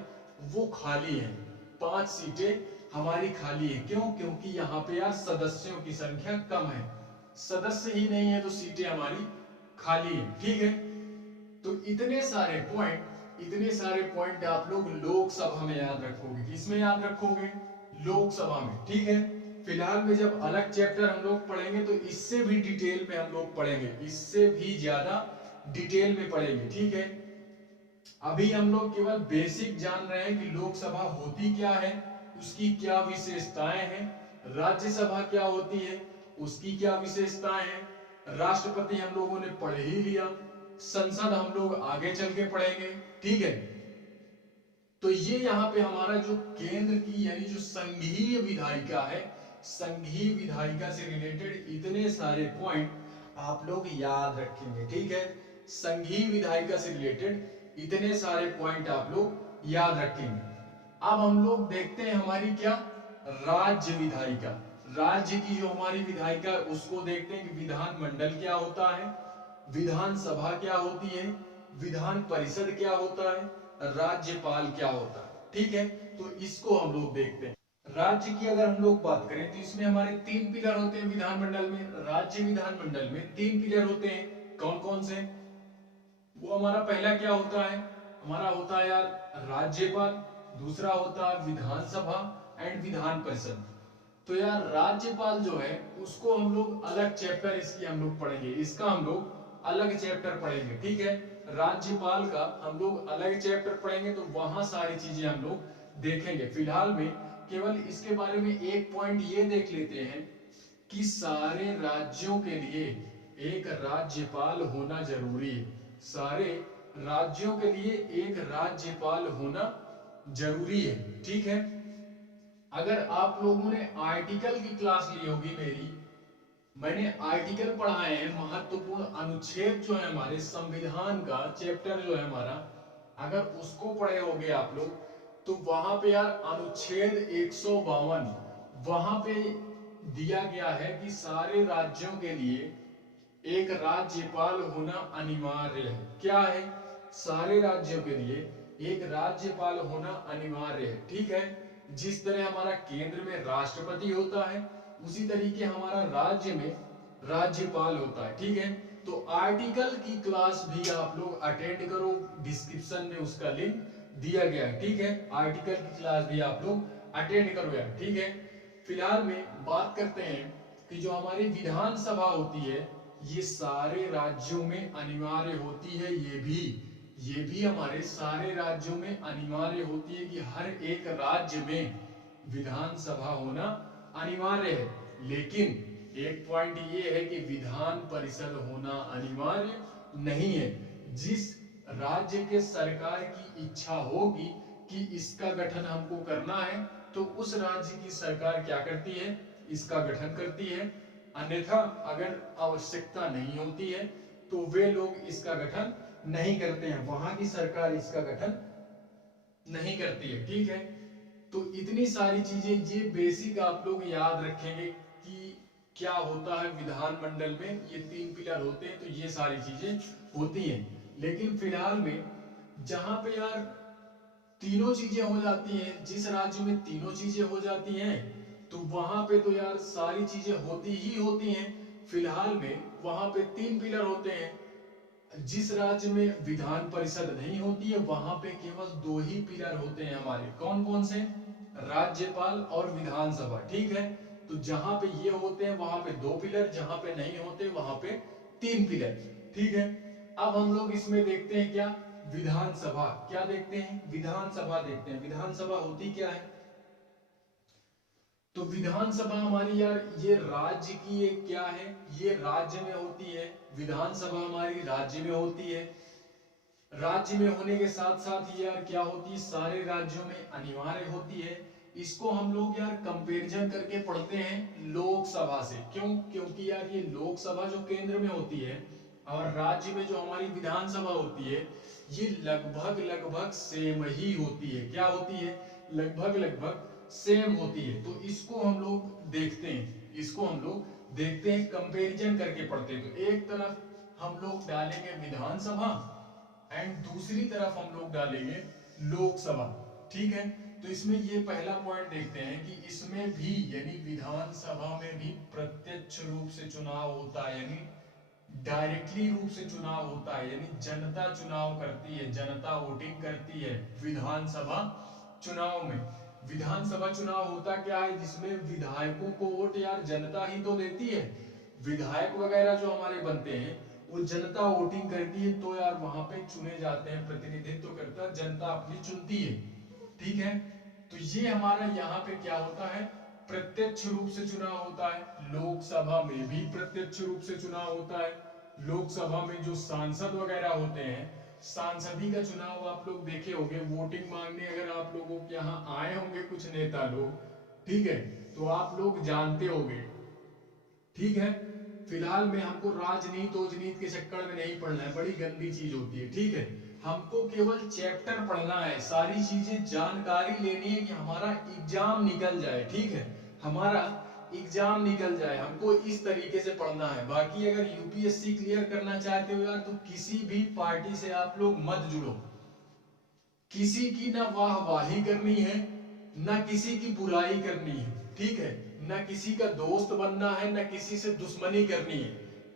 वो खाली हैं। 5 सीटें हमारी खाली है। क्यों? क्योंकि यहाँ पे यार सदस्यों की संख्या कम है, सदस्य ही नहीं है तो सीटें हमारी खाली है। ठीक है, तो इतने सारे पॉइंट आप लोग लोकसभा में याद रखोगे। किसमें याद रखोगे? लोकसभा में। ठीक है, फिलहाल में जब अलग चैप्टर हम लोग पढ़ेंगे तो इससे भी डिटेल में हम लोग पढ़ेंगे, इससे भी ज्यादा डिटेल में पढ़ेंगे। ठीक है, अभी हम लोग केवल बेसिक जान रहे हैं कि लोकसभा होती क्या है, उसकी क्या विशेषताएं हैं, राज्यसभा क्या होती है, उसकी क्या विशेषताएं हैं, राष्ट्रपति हम लोगों ने पढ़ ही लिया, संसद हम लोग आगे चल के पढ़ेंगे। ठीक है, तो ये यहाँ पे हमारा जो केंद्र की यानी जो संघीय विधायिका है, संघीय विधायिका से रिलेटेड इतने सारे पॉइंट आप लोग याद रखेंगे। ठीक है, संघीय विधायिका से रिलेटेड इतने सारे पॉइंट आप लोग याद रखेंगे। अब हम लोग देखते हैं हमारी क्या राज्य विधायिका। राज्य की जो हमारी विधायिका है उसको देखते हैं कि विधानमंडल क्या होता है, विधानसभा क्या होती है, विधान परिषद क्या होता है, राज्यपाल क्या होता है। ठीक है, तो इसको हम लोग देखते हैं। राज्य की अगर हम लोग बात करें तो इसमें हमारे तीन पिलर होते हैं विधानमंडल में। राज्य विधानमंडल में तीन पिलर होते हैं, कौन कौन से? वो हमारा पहला क्या होता है, हमारा होता है यार राज्यपाल, दूसरा होता है विधानसभा एंड विधान परिषद। तो यार राज्यपाल जो है उसको हम लोग अलग चैप्टर इसकी हम लोग पढ़ेंगे, इसका हम लोग अलग चैप्टर पढ़ेंगे। ठीक है, राज्यपाल का हम लोग अलग चैप्टर पढ़ेंगे, तो वहां सारी चीजें हम लोग देखेंगे। फिलहाल में केवल इसके बारे में एक पॉइंट ये देख लेते हैं कि सारे राज्यों के लिए एक राज्यपाल होना जरूरी है। सारे राज्यों के लिए एक राज्यपाल होना जरूरी है। ठीक है, अगर आप लोगों ने आर्टिकल की क्लास ली होगी मेरी, मैंने आर्टिकल पढ़ाए हैं, महत्वपूर्ण अनुच्छेद जो है हमारे संविधान का चैप्टर जो है हमारा, अगर उसको पढ़े होगे आप लोग, तो वहां पे यार अनुच्छेद 152 वहां पे दिया गया है कि सारे राज्यों के लिए एक राज्यपाल होना अनिवार्य है। क्या है? सारे राज्यों के लिए एक राज्यपाल होना अनिवार्य है। ठीक है, जिस तरह हमारा केंद्र में राष्ट्रपति होता है, उसी तरीके हमारा राज्य में राज्यपाल होता है। ठीक है, तो आर्टिकल की क्लास भी आप लोग अटेंड करो, डिस्क्रिप्शन में उसका लिंक दिया गया है। ठीक है, आर्टिकल की क्लास भी आप लोग अटेंड करो यार। ठीक है, फिलहाल में बात करते हैं कि जो हमारी विधानसभा होती है ये सारे राज्यों में अनिवार्य होती है। ये भी हमारे सारे राज्यों में अनिवार्य होती है कि हर एक राज्य में विधानसभा होना अनिवार्य है। लेकिन एक पॉइंट ये है कि विधान परिषद होना अनिवार्य नहीं है। जिस राज्य के सरकार की इच्छा होगी कि इसका गठन हमको करना है, तो उस राज्य की सरकार क्या करती है, इसका गठन करती है। अन्यथा अगर आवश्यकता नहीं होती है तो वे लोग इसका गठन नहीं करते हैं, वहां की सरकार इसका गठन नहीं करती है। ठीक है, तो इतनी सारी चीजें ये बेसिक आप लोग याद रखेंगे कि क्या होता है विधानमंडल में, ये तीन पिलर होते हैं, तो ये सारी चीजें होती हैं। लेकिन फिलहाल में जहां पे यार तीनों चीजें हो जाती हैं, जिस राज्य में तीनों चीजें हो जाती हैं, तो वहां पे तो यार सारी चीजें होती ही होती हैं। फिलहाल में वहां पे तीन पिलर होते हैं। जिस राज्य में विधान परिषद नहीं होती है वहां पे केवल दो ही पिलर होते हैं हमारे, कौन कौन से? राज्यपाल और विधानसभा। ठीक है, तो जहां पे ये होते हैं वहां पे दो पिलर, जहां पे नहीं होते वहां पे तीन पिलर। ठीक है, अब हम लोग इसमें देखते हैं क्या, विधानसभा। क्या देखते हैं? विधानसभा देखते हैं। विधानसभा होती क्या है? तो विधानसभा हमारी यार ये राज्य की एक क्या है, ये राज्य में होती है। विधानसभा हमारी राज्य में होती है। राज्य में होने के साथ साथ ये यार क्या होती है, सारे राज्यों में अनिवार्य होती है। इसको हम लोग यार कंपैरिजन करके पढ़ते हैं लोकसभा से। क्यों? क्योंकि यार ये लोकसभा जो केंद्र में होती है और राज्य में जो हमारी विधानसभा होती है, ये लगभग लगभग सेम ही होती है। क्या होती है? लगभग लगभग सेम होती है। तो इसको हम लोग देखते हैं, इसको हम लोग देखते हैं, कंपैरिजन करके पढ़ते हैं। तो एक तरफ हम लोग डालेंगे विधानसभा एंड दूसरी तरफ हम लोग डालेंगे लोकसभा। ठीक है, तो इसमें ये पहला पॉइंट देखते हैं कि इसमें भी यानी विधानसभा में भी प्रत्यक्ष रूप से चुनाव होता है, यानी डायरेक्टली रूप से चुनाव होता है, यानी जनता चुनाव करती है, जनता वोटिंग करती है विधानसभा चुनाव में। विधानसभा चुनाव होता क्या है, जिसमें विधायकों को वोट यार जनता ही तो देती है। विधायक वगैरह जो हमारे बनते हैं वो जनता वोटिंग करती है, तो यार वहां पे चुने जाते हैं, प्रतिनिधित्व करता जनता अपनी चुनती है। ठीक है, तो ये हमारा यहाँ पे क्या होता है, प्रत्यक्ष रूप से चुनाव होता है। लोकसभा में भी प्रत्यक्ष रूप से चुनाव होता है। लोकसभा में जो सांसद वगैरह होते हैं, सांसदी का चुनाव आप लोग देखे होंगे, वोटिंग मांगने अगर आप लोगों के यहाँ आए होंगे कुछ नेता लोग, ठीक है, तो आप लोग जानते होंगे। ठीक है, फिलहाल में हमको राजनीति के चक्कर में नहीं पढ़ना है, बड़ी गंदी चीज होती है। ठीक है, हमको केवल चैप्टर पढ़ना है, सारी चीजें जानकारी लेनी है कि हमारा एग्जाम निकल जाए। ठीक है, हमारा एग्जाम निकल जाए, हमको इस तरीके से पढ़ना है। बाकी अगर यूपीएससी क्लियर करना चाहते हो यार तो किसी भी पार्टी से आप लोग मत जुड़ो, किसी की ना वाहवाही करनी है ना किसी की बुराई करनी है, ठीक है, ना किसी का दोस्त बनना है ना किसी से दुश्मनी करनी है,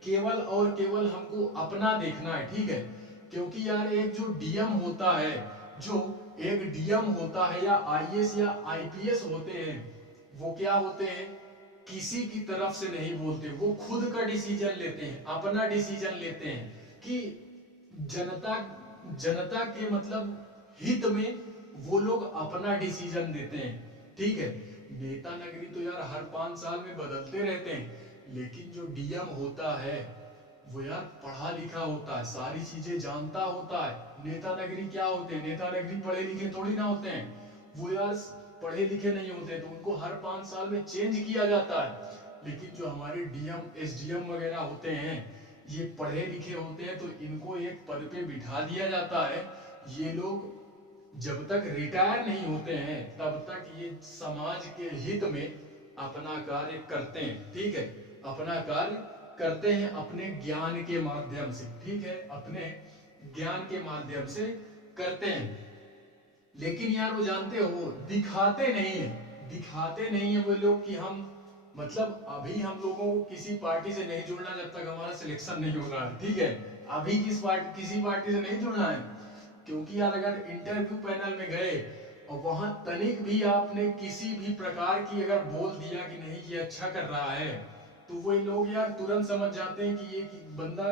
केवल और केवल हमको अपना देखना है, ठीक है। क्योंकि यार एक जो डीएम होता है, जो एक डीएम होता है या आईएएस या आईपीएस होते हैं, वो क्या होते हैं, किसी की तरफ से नहीं बोलते, वो खुद का डिसीजन लेते हैं, अपना डिसीजन लेते हैं कि जनता जनता के मतलब हित में वो लोग अपना डिसीजन देते हैं, ठीक है। नेता नगरी तो यार हर 5 साल में बदलते रहते हैं, लेकिन जो डीएम होता है वो यार पढ़ा लिखा होता है, सारी चीजें जानता होता है। नेता नगरी क्या होते हैं, नेता नगरी पढ़े लिखे थोड़ी ना होते हैं, वो यार पढ़े लिखे नहीं होते, तो उनको हर 5 साल में चेंज किया जाता है। लेकिन जो हमारे डीएम एसडीएम वगैरह होते हैं, ये पढ़े लिखे होते हैं, तो इनको एक पद पे बिठा दिया जाता है। ये लोग जब तक रिटायर नहीं होते हैं तब तक ये समाज के हित में अपना कार्य करते हैं, ठीक है, अपना कार्य करते हैं अपने ज्ञान के माध्यम से, ठीक है, अपने ज्ञान के माध्यम से करते हैं। लेकिन यार वो जानते हो, वो दिखाते नहीं है, दिखाते नहीं है वो लोग कि हम मतलब अभी हम लोगों को किसी पार्टी से नहीं जुड़ना जब तक हमारा सिलेक्शन नहीं हो रहा है, ठीक है। अभी किसी पार्टी से नहीं जुड़ना है, क्योंकि यार अगर इंटरव्यू पैनल में गए और वहां तनिक भी आपने किसी भी प्रकार की अगर बोल दिया कि नहीं ये अच्छा कर रहा है, तो वो लोग यार तुरंत समझ जाते हैं कि ये बंदा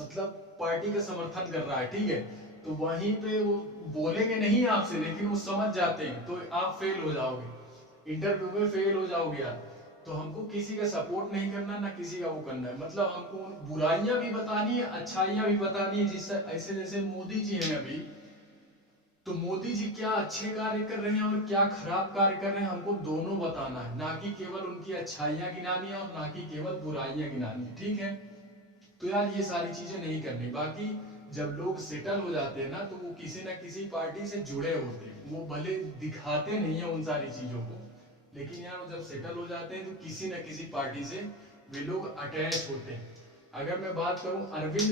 मतलब पार्टी का समर्थन कर रहा है, ठीक है। तो वहीं पे वो बोलेंगे नहीं आपसे, लेकिन वो समझ जाते हैं, तो आप फेल हो जाओगे, इंटरव्यू में फेल हो जाओगे यार। तो हमको किसी का सपोर्ट नहीं करना ना किसी का वो करना है, मतलब हमको बुराइयां भी बतानी है अच्छाइयां भी बतानी है। जिससे ऐसे जैसे मोदी जी हैं अभी, तो मोदी जी क्या अच्छे कार्य कर रहे हैं और क्या खराब कार्य कर रहे हैं, हमको दोनों बताना है, ना कि केवल उनकी अच्छाइयां गिनानी है और ना कि केवल बुराइयां गिनानी है, ठीक है। तो यार ये सारी चीजें नहीं करनी। बाकी जब लोग सेटल हो जाते हैं ना, तो वो किसी ना किसी पार्टी से जुड़े होते हैं, वो भले दिखाते नहीं है उन सारी चीजों को, लेकिन यार वो जब सेटल हो जाते हैं तो किसी ना किसी पार्टी से वे लोग अटैच होते हैं। अगर मैं बात करूं अरविंद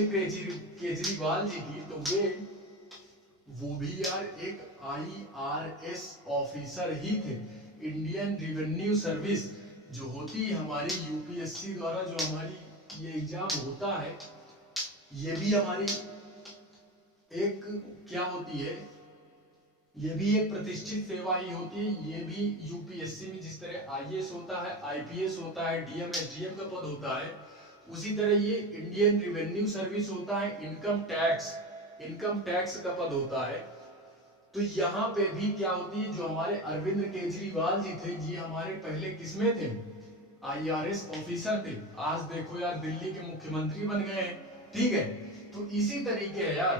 केजरीवाल जी की, तो वो भी यार एक आईआरएस ऑफिसर ही थे। इंडियन रिवेन्यू सर्विस जो होती है हमारी यूपीएससी द्वारा, जो हमारी ये एग्जाम होता है, ये भी हमारी एक क्या होती है, ये भी एक प्रतिष्ठित सेवा ही होती है। ये भी यूपीएससी में जिस तरह आईएएस होता है, आईपीएस होता है, डीएम एसडीएम का पद होता है, उसी तरह ये इंडियन रिवेन्यू सर्विस होता है, इनकम टैक्स का पद होता है। तो यहाँ पे भी क्या होती है, जो हमारे अरविंद केजरीवाल जी थे, ये हमारे पहले किसमें थे, आईआरएस ऑफिसर थे। आज देखो यार दिल्ली के मुख्यमंत्री बन गए हैं, ठीक है। तो इसी तरीके है यार,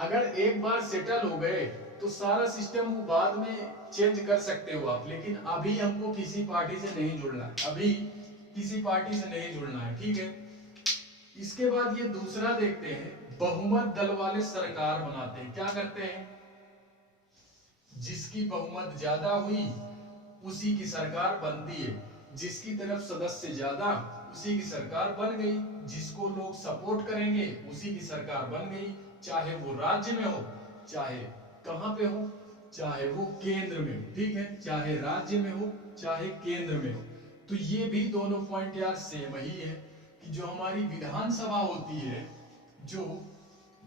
अगर एक बार सेटल हो गए तो सारा सिस्टम वो बाद में चेंज कर सकते हो आप, लेकिन अभी हमको किसी पार्टी से नहीं जुड़ना है, अभी किसी पार्टी से नहीं जुड़ना है, ठीक है। इसके बाद ये दूसरा देखते हैं, बहुमत दल वाले सरकार बनाते हैं। क्या करते हैं, जिसकी बहुमत ज्यादा हुई उसी की सरकार बनती है, जिसकी तरफ सदस्य ज्यादा उसी की सरकार बन गई, जिसको लोग सपोर्ट करेंगे उसी की सरकार बन गई, चाहे वो राज्य में हो, चाहे कहां पे हो, चाहे वो केंद्र में हो, ठीक है, चाहे राज्य में हो चाहे केंद्र में हो। तो ये भी दोनों पॉइंट यार सेम ही है कि जो हमारी विधानसभा होती है, जो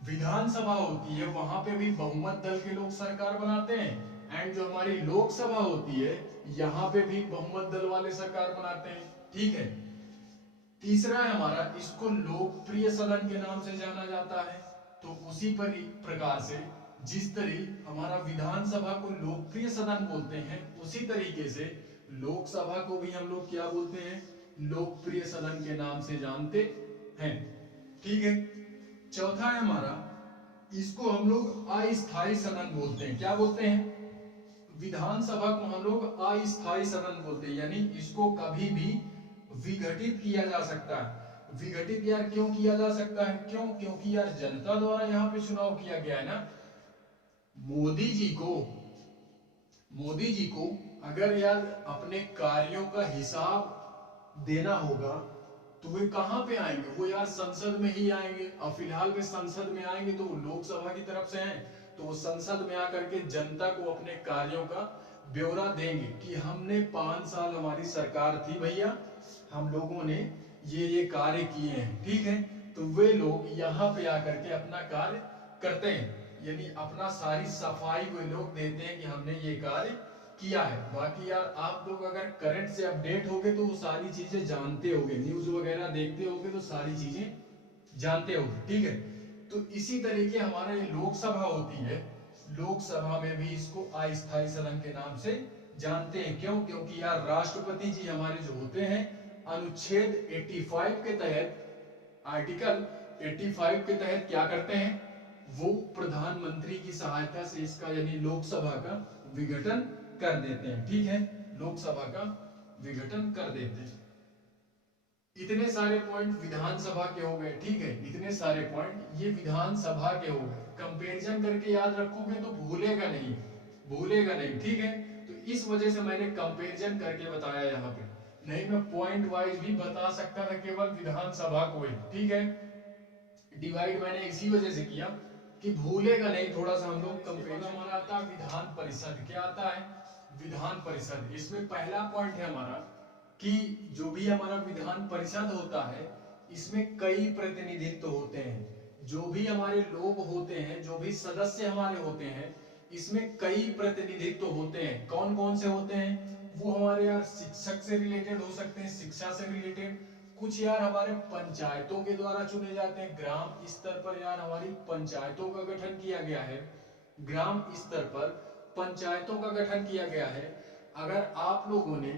विधानसभा होती है वहां पे भी बहुमत दल के लोग सरकार बनाते हैं, एंड जो हमारी लोकसभा होती है यहाँ पे भी बहुमत दल वाले सरकार बनाते हैं, ठीक है। तीसरा है हमारा, इसको लोकप्रिय सदन के नाम से जाना जाता है। तो उसी प्रकार से जिस तरह हमारा विधानसभा को लोकप्रिय सदन बोलते हैं, उसी तरीके से लोकसभा को भी हम लोग क्या बोलते हैं, लोकप्रिय सदन के नाम से जानते हैं, ठीक है। चौथा है हमारा, इसको हम लोग अस्थायी सदन बोलते हैं। क्या बोलते हैं, विधानसभा को हम लोग अस्थायी सदन बोलते हैं, यानी इसको कभी भी विघटित किया जा सकता है। विघटित यार क्यों किया जा सकता है, क्यों, क्योंकि यार जनता द्वारा यहाँ पे चुनाव किया गया है ना। मोदी जी को अगर यार अपने कार्यों का हिसाब देना होगा तो वे कहां पे आएंगे? वो यार संसद में ही आएंगे। अब फिलहाल वे संसद में आएंगे तो लोकसभा की तरफ से हैं, तो वो संसद में आकर के जनता को अपने कार्यों का ब्यौरा देंगे कि हमने 5 साल हमारी सरकार थी भैया, हम लोगों ने ये कार्य किए हैं, ठीक है। तो वे लोग यहाँ पे आकर के अपना कार्य करते हैं, यानी अपना सारी सफाई वे लोग देते हैं कि हमने ये कार्य किया है। बाकी यार आप लोग अगर करंट से अपडेट होगे तो वो सारी चीजें जानते होगे, न्यूज वगैरह देखते होगे तो सारी चीजें जानते होगे, ठीक है। तो इसी तरीके हमारा ये लोकसभा होती है, लोकसभा में भी इसको अस्थायी सदन के नाम से जानते हैं। क्यों? क्योंकि यार राष्ट्रपति जी हमारे जो होते हैं अनुच्छेद 85 के तहत, आर्टिकल 85 के तहत क्या करते हैं? वो प्रधानमंत्री की सहायता से इसका यानी लोकसभा का विघटन कर देते हैं, ठीक है। लोकसभा का विघटन कर देते हैं। इतने सारे पॉइंट विधानसभा के हो गए, ठीक है। इतने सारे पॉइंट ये विधानसभा के हो गए। कंपैरिजन करके याद रखोगे तो भूलेगा नहीं, भूलेगा नहीं, ठीक है। तो इस वजह से मैंने कंपैरिजन करके बताया यहाँ पे, नहीं मैं पॉइंट वाइज भी बता सकता था केवल विधानसभा को ही, ठीक है। डिवाइड मैंने इसी वजह से किया कि भूलेगा नहीं थोड़ा सा हम लोग। कंपेरिजन हमारा आता है विधान परिषद। क्या आता है? विधान परिषद। इसमें पहला पॉइंट है हमारा कि जो भी हमारा विधान परिषद होता है इसमें कई प्रतिनिधित्व होते हैं। जो भी हमारे लोग होते हैं, जो भी सदस्य हमारे होते हैं, इसमें कई प्रतिनिधित्व होते हैं। कौन कौन से होते हैं? वो हमारे यार शिक्षक से रिलेटेड हो सकते हैं, शिक्षा से रिलेटेड। कुछ यार हमारे पंचायतों के द्वारा चुने जाते हैं। ग्राम स्तर पर यार हमारी पंचायतों का गठन किया गया है, ग्राम स्तर पर पंचायतों का गठन किया गया है। अगर आप लोगों ने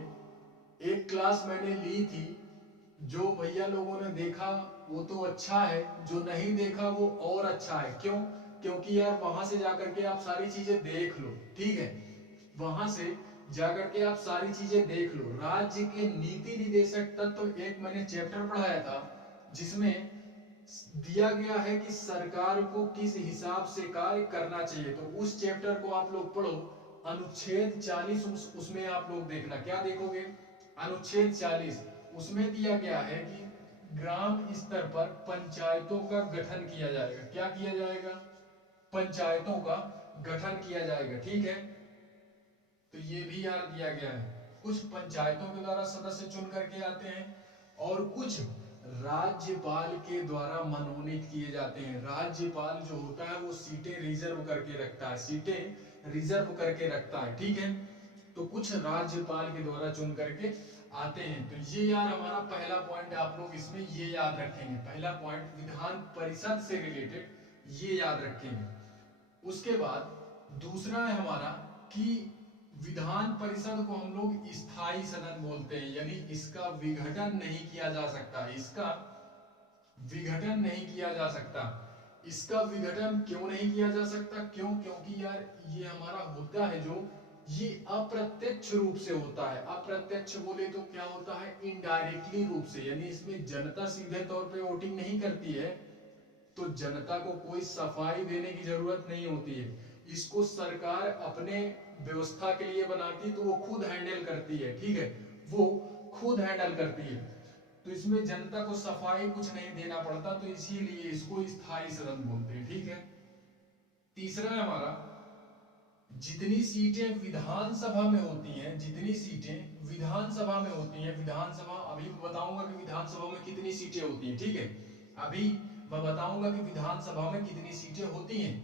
एक क्लास मैंने ली थी, जो भैया लोगों ने देखा वो तो अच्छा है, जो नहीं देखा वो और अच्छा है। क्यों? क्योंकि यार वहां से जाकर के आप सारी चीजें देख लो, ठीक है। वहां से जाकर के आप सारी चीजें देख लो। राज्य के नीति निर्देशक तत्व तो एक मैंने चैप्टर पढ़ाया था जिसमें दिया गया है कि सरकार को किस हिसाब से कार्य करना चाहिए। तो उस चैप्टर को आप लोग पढ़ो, अनुच्छेद 40 उसमें आप लोग देखना। क्या देखोगे? अनुच्छेद 40 उसमें दिया गया है कि ग्राम स्तर पर पंचायतों का गठन किया जाएगा। क्या किया जाएगा? पंचायतों का गठन किया जाएगा, ठीक है। तो ये भी यार दिया गया है। कुछ पंचायतों के द्वारा सदस्य चुन करके आते हैं और कुछ राज्यपाल के द्वारा मनोनीत किए जाते हैं। राज्यपाल जो होता है वो सीटें रिजर्व करके रखता है, सीटें रिजर्व करके रखता है, ठीक है। तो कुछ राज्यपाल के द्वारा चुन करके आते हैं। तो ये यार हमारा पहला पॉइंट, आप लोग इसमें ये याद रखेंगे। पहला पॉइंट विधान परिषद से रिलेटेड ये याद रखेंगे। उसके बाद दूसरा है हमारा कि विधान परिषद को हम लोग स्थायी सदन बोलते हैं, यानी इसका विघटन नहीं किया जा सकता, इसका विघटन नहीं किया जा सकता। इसका विघटन क्यों नहीं किया जा सकता? क्यों? क्योंकि यार ये हमारा होता है जो ये अप्रत्यक्ष रूप से होता है। अप्रत्यक्ष बोले तो क्या होता है? इनडायरेक्टली रूप से, यानी इसमें जनता सीधे तौर पे वोटिंग नहीं करती है, तो जनता को कोई सफाई देने की जरूरत नहीं होती है। इसको सरकार अपने व्यवस्था के लिए बनाती तो वो खुद हैंडल करती है, ठीक है, वो खुद हैंडल करती है। तो इसमें जनता को सफाई कुछ नहीं देना पड़ता, तो इसीलिए इसको स्थायी सदन बोलते हैं, ठीक है। तीसरा है हमारा जितनी सीटें विधानसभा में होती हैं, जितनी सीटें विधानसभा में होती हैं, विधानसभा अभी बताऊंगा कि विधानसभा में कितनी सीटें होती हैं, ठीक है। अभी मैं बताऊंगा कि विधानसभा में कितनी सीटें होती हैं।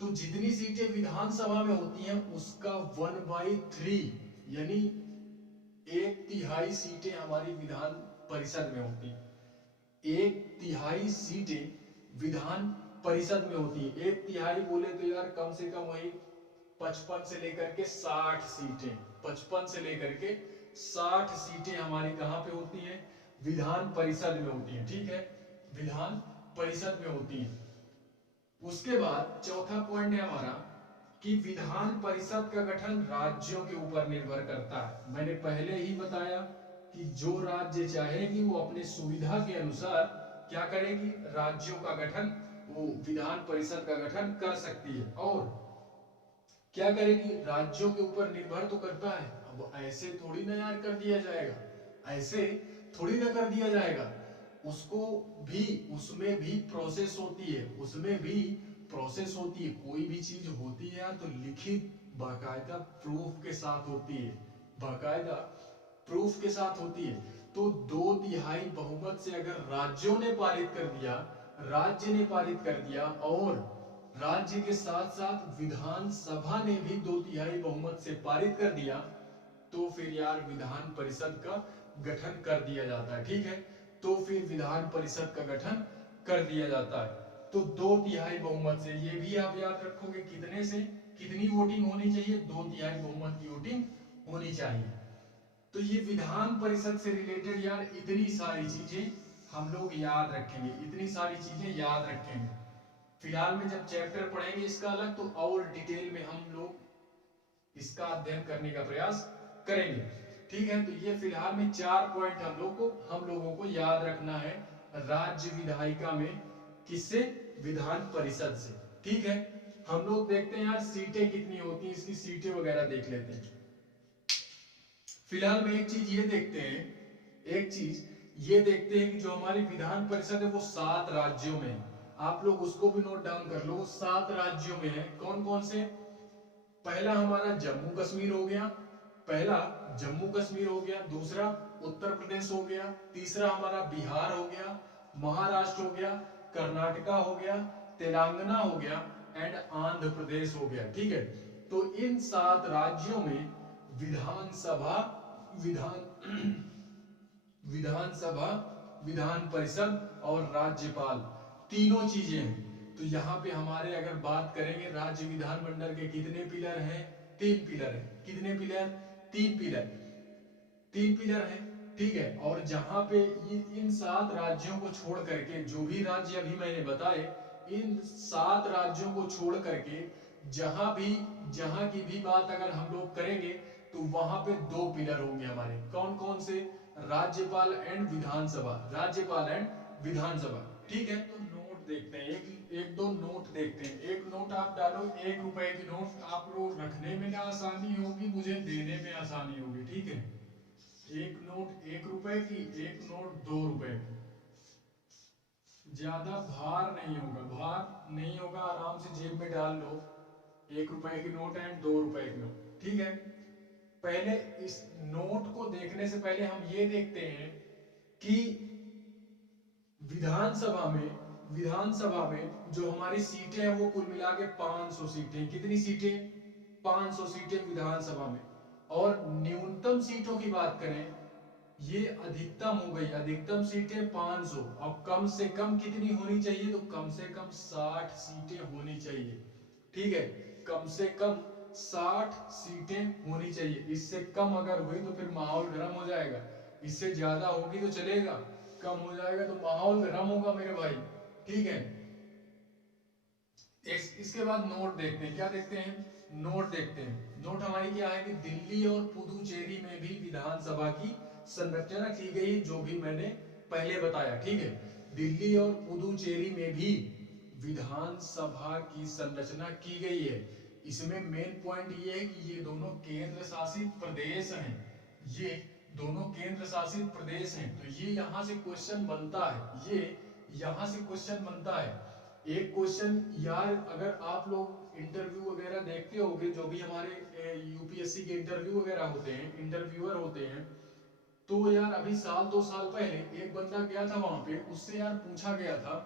तो जितनी सीटें विधानसभा में होती हैं उसका 1/3 यानी 1/3 सीटें हमारी विधान परिषद में होती हैं। 1/3 सीटें विधान परिषद में होती है। 1/3 बोले तो यार कम से कम वही 55 से लेकर के 60 सीटें, 55 से लेकर के 60 सीटें हमारी कहां पे होती हैं? विधान परिषद में होती हैं, ठीक है, विधान परिषद में होती हैं। उसके बाद चौथा पॉइंट है हमारा कि विधान परिषद का गठन राज्यों के ऊपर निर्भर करता है। मैंने पहले ही बताया कि जो राज्य चाहेगी वो अपने सुविधा के अनुसार क्या करेगी? राज्यों का गठन, वो विधान परिषद का गठन कर सकती है। और क्या करेगी? राज्यों के ऊपर निर्भर तो करता है। अब ऐसे थोड़ी ना यार कर दिया जाएगा, ऐसे थोड़ी ना कर दिया जाएगा, उसको भी, उसमें भी प्रोसेस होती है, उसमें भी प्रोसेस होती है। कोई भी चीज होती है तो लिखित बाकायदा प्रूफ के साथ होती है, बाकायदा प्रूफ के साथ होती है। तो 2/3 बहुमत से अगर राज्यों ने पारित कर दिया, राज्य ने पारित कर दिया, और राज्य के साथ साथ विधानसभा ने भी 2/3 बहुमत से पारित कर दिया, तो फिर यार विधान परिषद का गठन कर दिया जाता है। ठीक है, तो फिर विधान परिषद का गठन कर दिया जाता है। तो 2/3 बहुमत से, ये भी आप याद रखोगे, कितने से कितनी वोटिंग होनी चाहिए, 2/3 बहुमत की वोटिंग होनी चाहिए। तो ये विधान परिषद से रिलेटेड यार इतनी सारी चीजें हम लोग याद रखेंगे, इतनी सारी चीजें याद रखेंगे। फिलहाल में जब चैप्टर पढ़ेंगे इसका अलग, तो और डिटेल में हम लोग इसका अध्ययन करने का प्रयास करेंगे। ठीक है, तो ये फिलहाल में 4 पॉइंट हम लोगों को याद रखना है राज्य विधायिका में, किससे, विधान परिषद से। ठीक है, हम लोग देखते हैं यार सीटें कितनी होती हैं, इसकी सीटें वगैरह देख लेते हैं। फिलहाल में एक चीज ये देखते हैं, एक चीज ये देखते हैं कि जो हमारी विधान परिषद है वो 7 राज्यों में है। आप लोग उसको भी नोट डाउन कर लो, 7 राज्यों में है। कौन कौन से, पहला हमारा जम्मू कश्मीर हो गया, पहला जम्मू कश्मीर हो गया, दूसरा उत्तर प्रदेश हो गया, तीसरा हमारा बिहार हो गया, महाराष्ट्र हो गया, कर्नाटका हो गया, तेलंगाना हो गया, एंड आंध्र प्रदेश हो गया। ठीक है, तो इन 7 राज्यों में विधानसभा, विधान विधानसभा, विधान परिषद और राज्यपाल, तीनों चीजें हैं। तो यहाँ पे हमारे अगर बात करेंगे राज्य विधानमंडल के कितने पिलर हैं, 3 पिलर हैं। कितने पिलर, 3 पिलर, 3 पिलर हैं। ठीक है, और जहां पे इन 7 राज्यों को छोड़ करके, जो भी राज्य अभी मैंने बताए, इन 7 राज्यों को छोड़ करके जहां की भी बात अगर हम लोग करेंगे तो वहां पे 2 पिलर होंगे हमारे। कौन कौन से, राज्यपाल एंड विधानसभा, राज्यपाल एंड विधानसभा। ठीक है, तो नोट देखते हैं, एक दो नोट देखते हैं। एक नोट आप डालो, 1 रुपए की नोट, आप लोग रखने में ना आसानी होगी, मुझे देने में आसानी होगी। ठीक है, एक नोट 1 रुपए की, एक नोट 2 रुपए की। ज्यादा भार नहीं होगा, भार नहीं होगा, आराम से जेब में डाल लो। 1 रुपए की नोट एंड 2 रुपए की नोट। ठीक है, पहले इस नोट को देखने से पहले हम ये देखते हैं कि विधानसभा में जो हमारी सीटें हैं वो कुल मिला के 500 सीटें। कितनी सीटें, 500 सीटें विधानसभा में। और न्यूनतम सीटों की बात करें, ये अधिकतम हो गई, अधिकतम सीटें 500, और कम से कम कितनी होनी चाहिए, तो कम से कम 60 सीटें होनी चाहिए। ठीक है, कम से कम 60 सीटें होनी चाहिए। इससे कम अगर हुई तो फिर माहौल गर्म हो जाएगा, इससे ज्यादा होगी तो चलेगा, कम हो जाएगा तो माहौल गर्म होगा मेरे भाई। ठीक है, इसके बाद नोट देखते हैं, क्या देखते हैं, नोट देखते हैं। नोट हमारी क्या है कि दिल्ली और पुदुचेरी में भी विधानसभा की संरचना की गई, जो भी मैंने पहले बताया। ठीक है, दिल्ली और पुदुचेरी में भी विधानसभा की संरचना की गई है। इसमें मेन पॉइंट ये है कि ये दोनों केंद्र शासित प्रदेश हैं, ये दोनों केंद्र शासित प्रदेश हैं। तो ये यहां से क्वेश्चन बनता है, ये यहां से क्वेश्चन बनता है। एक क्वेश्चन यार, अगर आप लोग इंटरव्यू वगैरह देखते होंगे, जो भी हमारे यूपीएससी के इंटरव्यू वगैरह होते हैं, इंटरव्यूअर होते हैं, तो यार अभी 1-2 साल पहले एक बंदा गया था वहां पे, उससे यार पूछा गया था,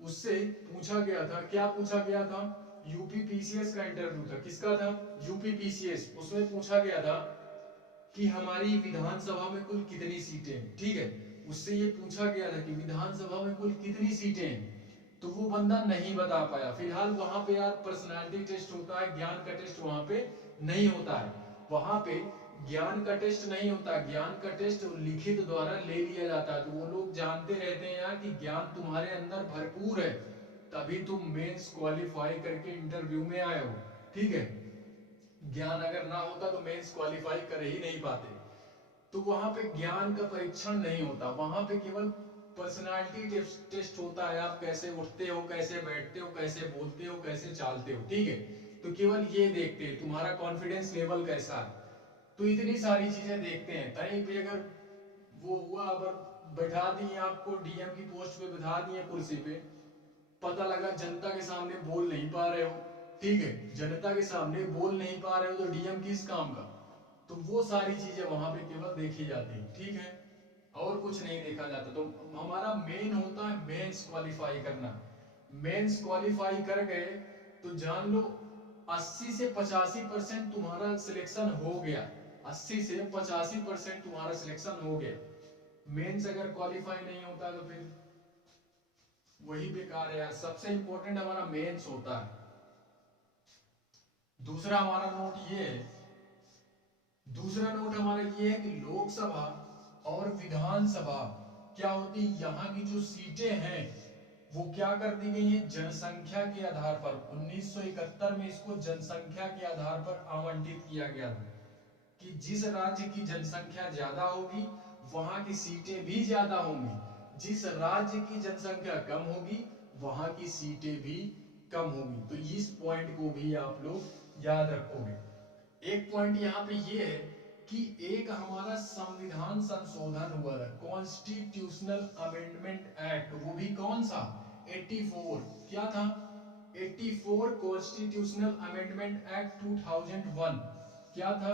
उससे पूछा गया था, क्या पूछा गया था, यूपीपीसीएस का इंटरव्यू था। किसका था, यूपीपीसीएस। उसमें पूछा गया था कि हमारी विधानसभा में कुल कितनी सीटें हैं। ठीक है, उससे ये पूछा गया था कि विधानसभा में कुल कितनी सीटें हैं, तो वो बंदा नहीं बता पाया। फिलहाल वहां पे यार पर्सनालिटी टेस्ट होता है, ज्ञान का टेस्ट वहां पे नहीं होता है, वहां पे ज्ञान का टेस्ट नहीं होता, ज्ञान का टेस्ट लिखित द्वारा ले लिया जाता है। तो वो लोग जानते रहते हैं यार कि ज्ञान तुम्हारे अंदर भरपूर है, तभी तुम मेंस क्वालिफाई करके इंटरव्यू में आए हो। ठीक है, ज्ञान अगर ना होता तो मेंस क्वालिफाई कर ही नहीं पाते। तो वहां पे ज्ञान का परीक्षण नहीं होता, वहां पे केवल पर्सनालिटी टेस्ट होता है। आप कैसे उठते हो, कैसे बैठते हो, कैसे बोलते हो, कैसे चालते हो। ठीक है, तो केवल ये देखते हैं तुम्हारा कॉन्फिडेंस लेवल कैसा है। तो इतनी सारी चीजें देखते हैं। कहीं पे अगर वो हुआ, अब बैठा दिए आपको डीएम की पोस्ट पे, बैठा दिए कुर्सी पे, पता लगा जनता के सामने बोल नहीं पा रहे हो, ठीक है, जनता के सामने बोल नहीं पा रहे हो तो डीएम किस काम का। तो वो सारी चीजें वहां पे केवल देखी जाती है, ठीक है, और कुछ नहीं देखा जाता। तो हमारा मेन होता है मेंस क्वालिफाई करना। मेंस क्वालिफाई कर गए तो जान लो 80 से 85% तुम्हारा सिलेक्शन हो गया, 80 से 85% तुम्हारा सिलेक्शन हो गया। मेंस अगर क्वालिफाई नहीं होता तो फिर वही बेकार है यार। सबसे इंपॉर्टेंट हमारा मेंस होता है। दूसरा हमारा नोट ये है, दूसरा नोट हमारा ये है कि लोकसभा और विधानसभा क्या होती है, यहाँ की जो सीटें हैं वो क्या कर दी गई है, जनसंख्या के आधार पर। 1971 में इसको जनसंख्या के आधार पर आवंटित किया गया था कि जिस राज्य की जनसंख्या ज्यादा होगी वहां की सीटें भी ज्यादा होंगी, जिस राज्य की जनसंख्या कम होगी वहां की सीटें भी कम होगी। तो इस पॉइंट को भी आप लोग याद रखोगे। एक पॉइंट यहाँ पे ये है कि एक हमारा संविधान संशोधन हुआ था, कॉन्स्टिट्यूशनल अमेंडमेंट एक्ट, वो भी कौन सा, 84। क्या था, 84 कॉन्स्टिट्यूशनल अमेंडमेंट एक्ट 2001। क्या था,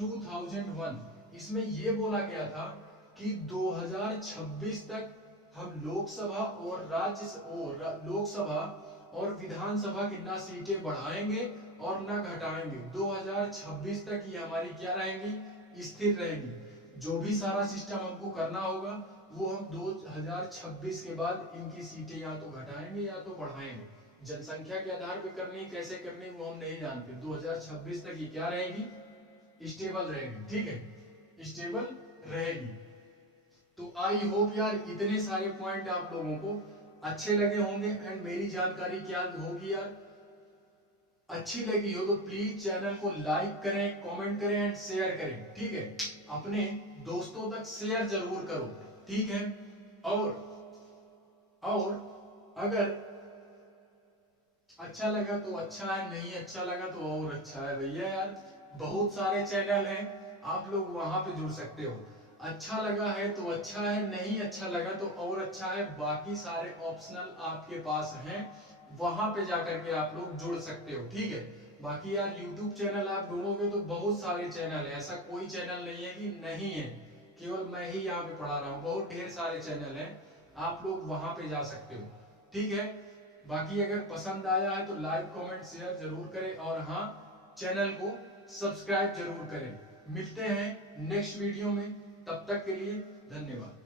2001। इसमें यह बोला गया था कि 2026 तक हम लोकसभा और लोकसभा और विधानसभा की ना सीटें बढ़ाएंगे और ना घटाएंगे। 2026 तक ये हमारी क्या रहेंगी, स्थिर रहेंगी। जो भी सारा सिस्टम हमको करना होगा वो हम 2026 के बाद इनकी सीटें या तो घटाएंगे या तो बढ़ाएंगे। जनसंख्या के आधार पर करनी, कैसे करनी वो हम नहीं जानते। 2026 तक ये क्या रहेगी, स्टेबल रहेगी, ठीक है, स्टेबल रहेगी। तो आई होप यार इतने सारे पॉइंट आप लोगों को अच्छे लगे होंगे एंड मेरी जानकारी क्या होगी यार, अच्छी लगी हो तो प्लीज चैनल को लाइक करें, कमेंट करें एंड शेयर करें, ठीक है, अपने दोस्तों तक शेयर जरूर करो, ठीक है। और अगर अच्छा लगा तो अच्छा है, नहीं अच्छा लगा तो और अच्छा है भैया यार, बहुत सारे चैनल हैं, आप लोग वहां पे जुड़ सकते हो। अच्छा लगा है तो अच्छा है, नहीं अच्छा लगा तो और अच्छा है, बाकी सारे ऑप्शनल आपके पास हैं, वहां पे जाकर के आप लोग जुड़ सकते हो, ठीक है। बाकी यार YouTube चैनल आप ढूंढोगे तो बहुत सारे चैनल है, ऐसा कोई चैनल नहीं है कि नहीं है, केवल मैं ही यहाँ पे पढ़ा रहा हूँ, बहुत ढेर सारे चैनल हैं, आप लोग वहां पे जा सकते हो, ठीक है। बाकी अगर पसंद आया है तो लाइक कमेंट शेयर जरूर करें और हाँ, चैनल को सब्सक्राइब जरूर करें। मिलते हैं नेक्स्ट वीडियो में, तब तक के लिए धन्यवाद।